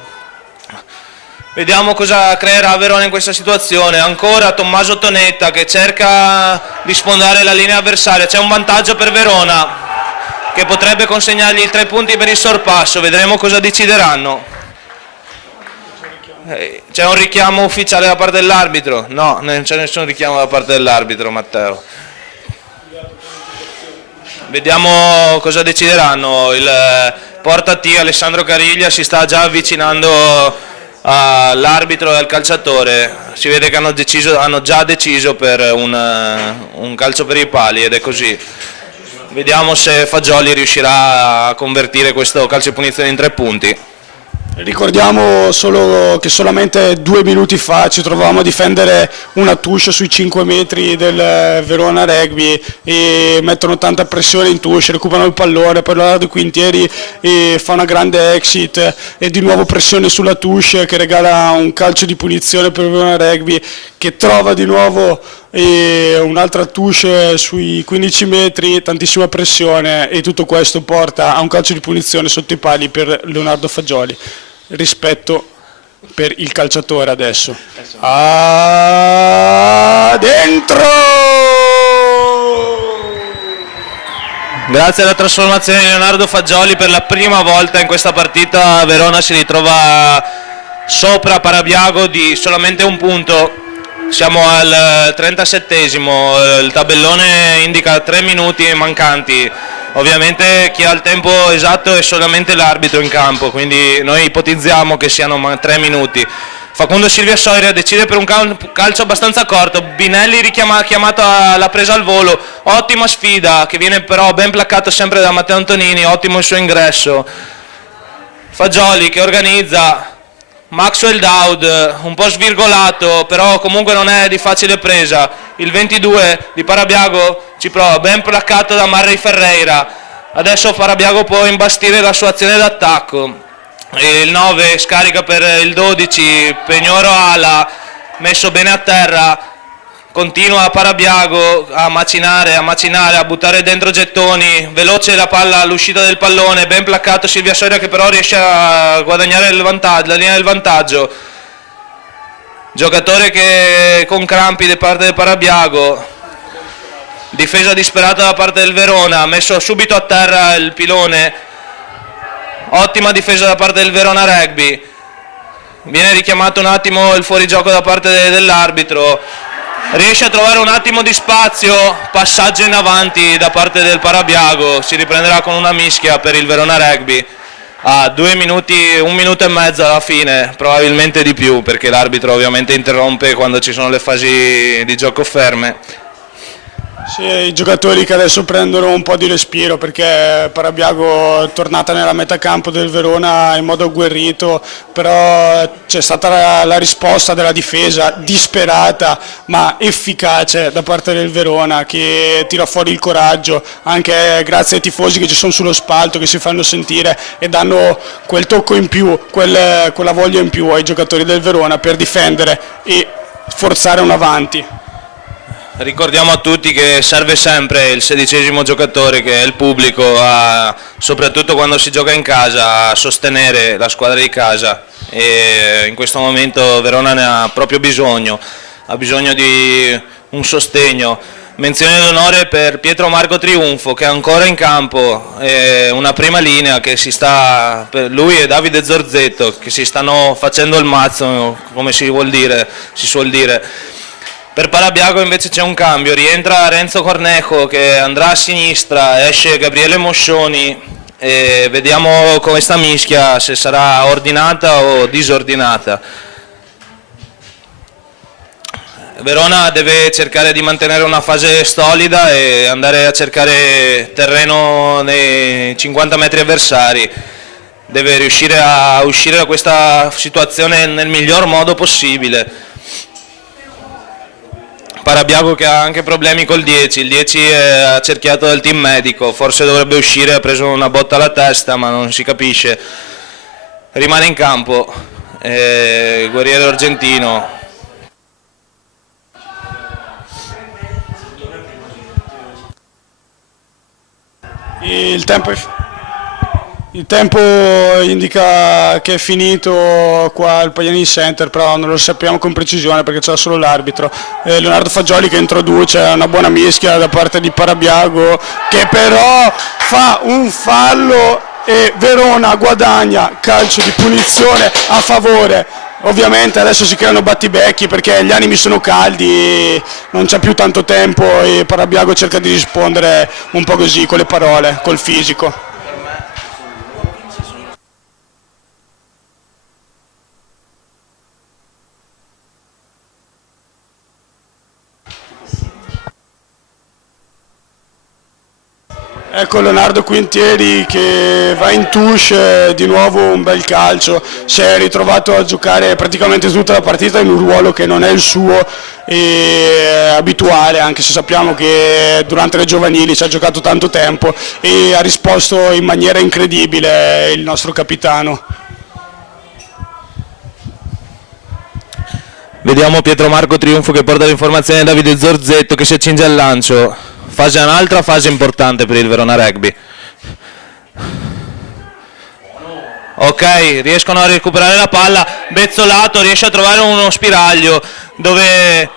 Vediamo cosa creerà Verona in questa situazione, ancora Tommaso Tonetta che cerca di sfondare la linea avversaria, c'è un vantaggio per Verona che potrebbe consegnargli i 3 punti per il sorpasso, vedremo cosa decideranno. C'è un richiamo ufficiale da parte dell'arbitro? No, non c'è nessun richiamo da parte dell'arbitro, Matteo. Vediamo cosa decideranno. Il porta T Alessandro Cariglia si sta già avvicinando all'arbitro e al calciatore. Si vede che hanno già deciso per un calcio per i pali ed è così. Vediamo se Fagioli riuscirà a convertire questo calcio di punizione in 3 punti. Ricordiamo solo che solamente 2 minuti fa ci trovavamo a difendere una touche sui 5 metri del Verona Rugby e mettono tanta pressione in touche, recuperano il pallone, poi Leonardo Quintieri fa una grande exit e di nuovo pressione sulla touche che regala un calcio di punizione per il Verona Rugby che trova di nuovo un'altra touche sui 15 metri, tantissima pressione e tutto questo porta a un calcio di punizione sotto i pali per Leonardo Fagioli. Rispetto per il calciatore adesso. Dentro! Grazie alla trasformazione di Leonardo Fagioli per la prima volta in questa partita Verona si ritrova sopra Parabiago di solamente un punto. Siamo al 37esimo, il tabellone indica 3 minuti mancanti. Ovviamente chi ha il tempo esatto è solamente l'arbitro in campo, quindi noi ipotizziamo che siano 3 minuti. Facundo Silvia Soria decide per un calcio abbastanza corto, Binelli chiamato alla presa al volo, ottima sfida che viene però ben placcato sempre da Matteo Antonini, ottimo il suo ingresso. Fagioli che organizza, Maxwell Dowd un po' svirgolato, però comunque non è di facile presa. Il 22 di Parabiago ci prova, ben placcato da Marrey Ferreira. Adesso Parabiago può imbastire la sua azione d'attacco. Il 9 scarica per il 12, Pegnoro Ala, messo bene a terra. Continua Parabiago a macinare, a buttare dentro gettoni, veloce la palla all'uscita del pallone, ben placcato Silvia Soria che però riesce a guadagnare la linea del vantaggio. Giocatore che con crampi da parte del Parabiago, difesa disperata da parte del Verona, messo subito a terra il pilone, ottima difesa da parte del Verona Rugby, viene richiamato un attimo il fuorigioco da parte dell'arbitro. Riesce a trovare un attimo di spazio, passaggio in avanti da parte del Parabiago, si riprenderà con una mischia per il Verona Rugby. a 2 minuti, 1 minuto e mezzo alla fine, probabilmente di più, perché l'arbitro ovviamente interrompe quando ci sono le fasi di gioco ferme. Sì, i giocatori che adesso prendono un po' di respiro perché Parabiago è tornata nella metà campo del Verona in modo agguerrito, però c'è stata la risposta della difesa disperata ma efficace da parte del Verona che tira fuori il coraggio, anche grazie ai tifosi che ci sono sullo spalto, che si fanno sentire e danno quel tocco in più, quella voglia in più ai giocatori del Verona per difendere e forzare un avanti. Ricordiamo a tutti che serve sempre il 16° giocatore, che è il pubblico, soprattutto quando si gioca in casa, a sostenere la squadra di casa, e in questo momento Verona ne ha proprio bisogno, ha bisogno di un sostegno. Menzione d'onore per Pietro Marco Triunfo, che è ancora in campo, una prima linea che lui e Davide Zorzetto che si stanno facendo il mazzo, come si suol dire. Per Parabiago invece c'è un cambio, rientra Renzo Cornejo che andrà a sinistra, esce Gabriele Moscioni e vediamo come sta mischia, se sarà ordinata o disordinata. Verona deve cercare di mantenere una fase stolida e andare a cercare terreno nei 50 metri avversari. Deve riuscire a uscire da questa situazione nel miglior modo possibile. Parabiago che ha anche problemi col 10, il 10 è accerchiato dal team medico, forse dovrebbe uscire, ha preso una botta alla testa ma non si capisce, rimane in campo, guerriero argentino. Il tempo indica che è finito qua al Paglianini Center, però non lo sappiamo con precisione perché c'era solo l'arbitro. Leonardo Fagioli che introduce una buona mischia da parte di Parabiago, che però fa un fallo e Verona guadagna calcio di punizione a favore. Ovviamente adesso si creano battibecchi perché gli animi sono caldi, non c'è più tanto tempo e Parabiago cerca di rispondere un po' così con le parole, col fisico. Ecco Leonardo Quintieri che va in touche, di nuovo un bel calcio, si è ritrovato a giocare praticamente tutta la partita in un ruolo che non è il suo abituale, anche se sappiamo che durante le giovanili ci ha giocato tanto tempo e ha risposto in maniera incredibile il nostro capitano. Vediamo Pietro Marco Triunfo che porta l'informazione a Davide Zorzetto che si accinge al lancio. Un'altra fase importante per il Verona Rugby. Ok, riescono a recuperare la palla, Bezzolato riesce a trovare uno spiraglio dove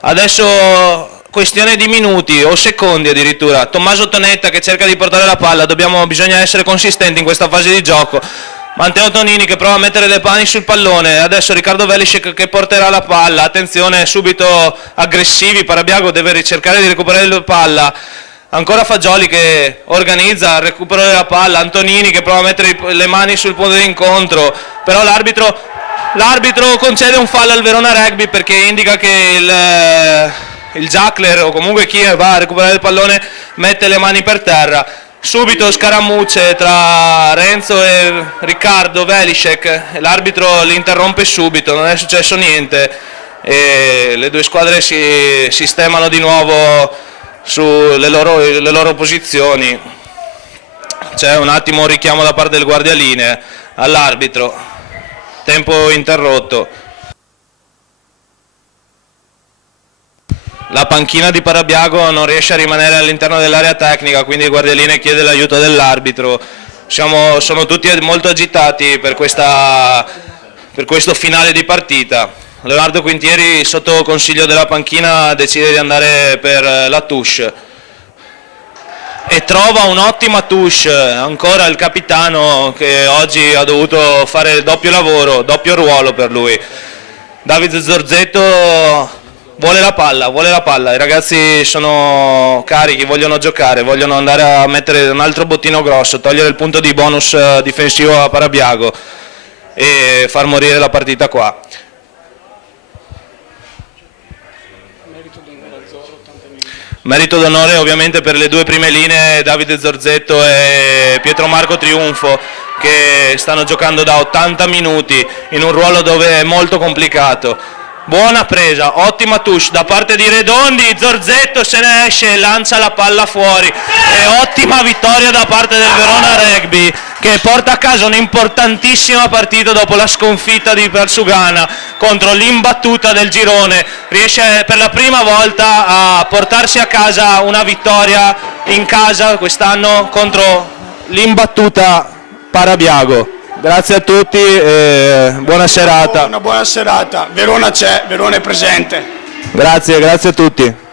adesso questione di minuti o secondi addirittura. Tommaso Tonetta che cerca di portare la palla, bisogna essere consistenti in questa fase di gioco. Matteo Tonini che prova a mettere le mani sul pallone, adesso Riccardo Velisek che porterà la palla, attenzione subito aggressivi, Parabiago deve cercare di recuperare la palla, ancora Fagioli che organizza il recupero della palla, Antonini che prova a mettere le mani sul punto di incontro, però l'arbitro concede un fallo al Verona Rugby perché indica che il juggler o comunque chi va a recuperare il pallone mette le mani per terra. Subito scaramucce tra Renzo e Riccardo Velisek, l'arbitro li interrompe subito, non è successo niente e le due squadre si sistemano di nuovo sulle loro posizioni. C'è un attimo un richiamo da parte del guardialinee all'arbitro, tempo interrotto. La panchina di Parabiago non riesce a rimanere all'interno dell'area tecnica, quindi il guardialinee chiede l'aiuto dell'arbitro. Sono tutti molto agitati per questo finale di partita. Leonardo Quintieri, sotto consiglio della panchina, decide di andare per la touche e trova un'ottima touche, ancora il capitano che oggi ha dovuto fare il doppio lavoro, doppio ruolo per lui. Davide Zorzetto vuole la palla, i ragazzi sono carichi, vogliono giocare, vogliono andare a mettere un altro bottino grosso, togliere il punto di bonus difensivo a Parabiago e far morire la partita qua. Merito d'onore ovviamente per le due prime linee, Davide Zorzetto e Pietro Marco Triunfo, che stanno giocando da 80 minuti in un ruolo dove è molto complicato. Buona presa, ottima touche da parte di Redondi, Zorzetto se ne esce, lancia la palla fuori e ottima vittoria da parte del Verona Rugby, che porta a casa un'importantissima partita dopo la sconfitta di Persugana contro l'imbattuta del girone. Riesce per la prima volta a portarsi a casa una vittoria in casa quest'anno contro l'imbattuta Parabiago. Grazie a tutti e buona serata. Una buona serata. Verona c'è, Verona è presente. Grazie a tutti.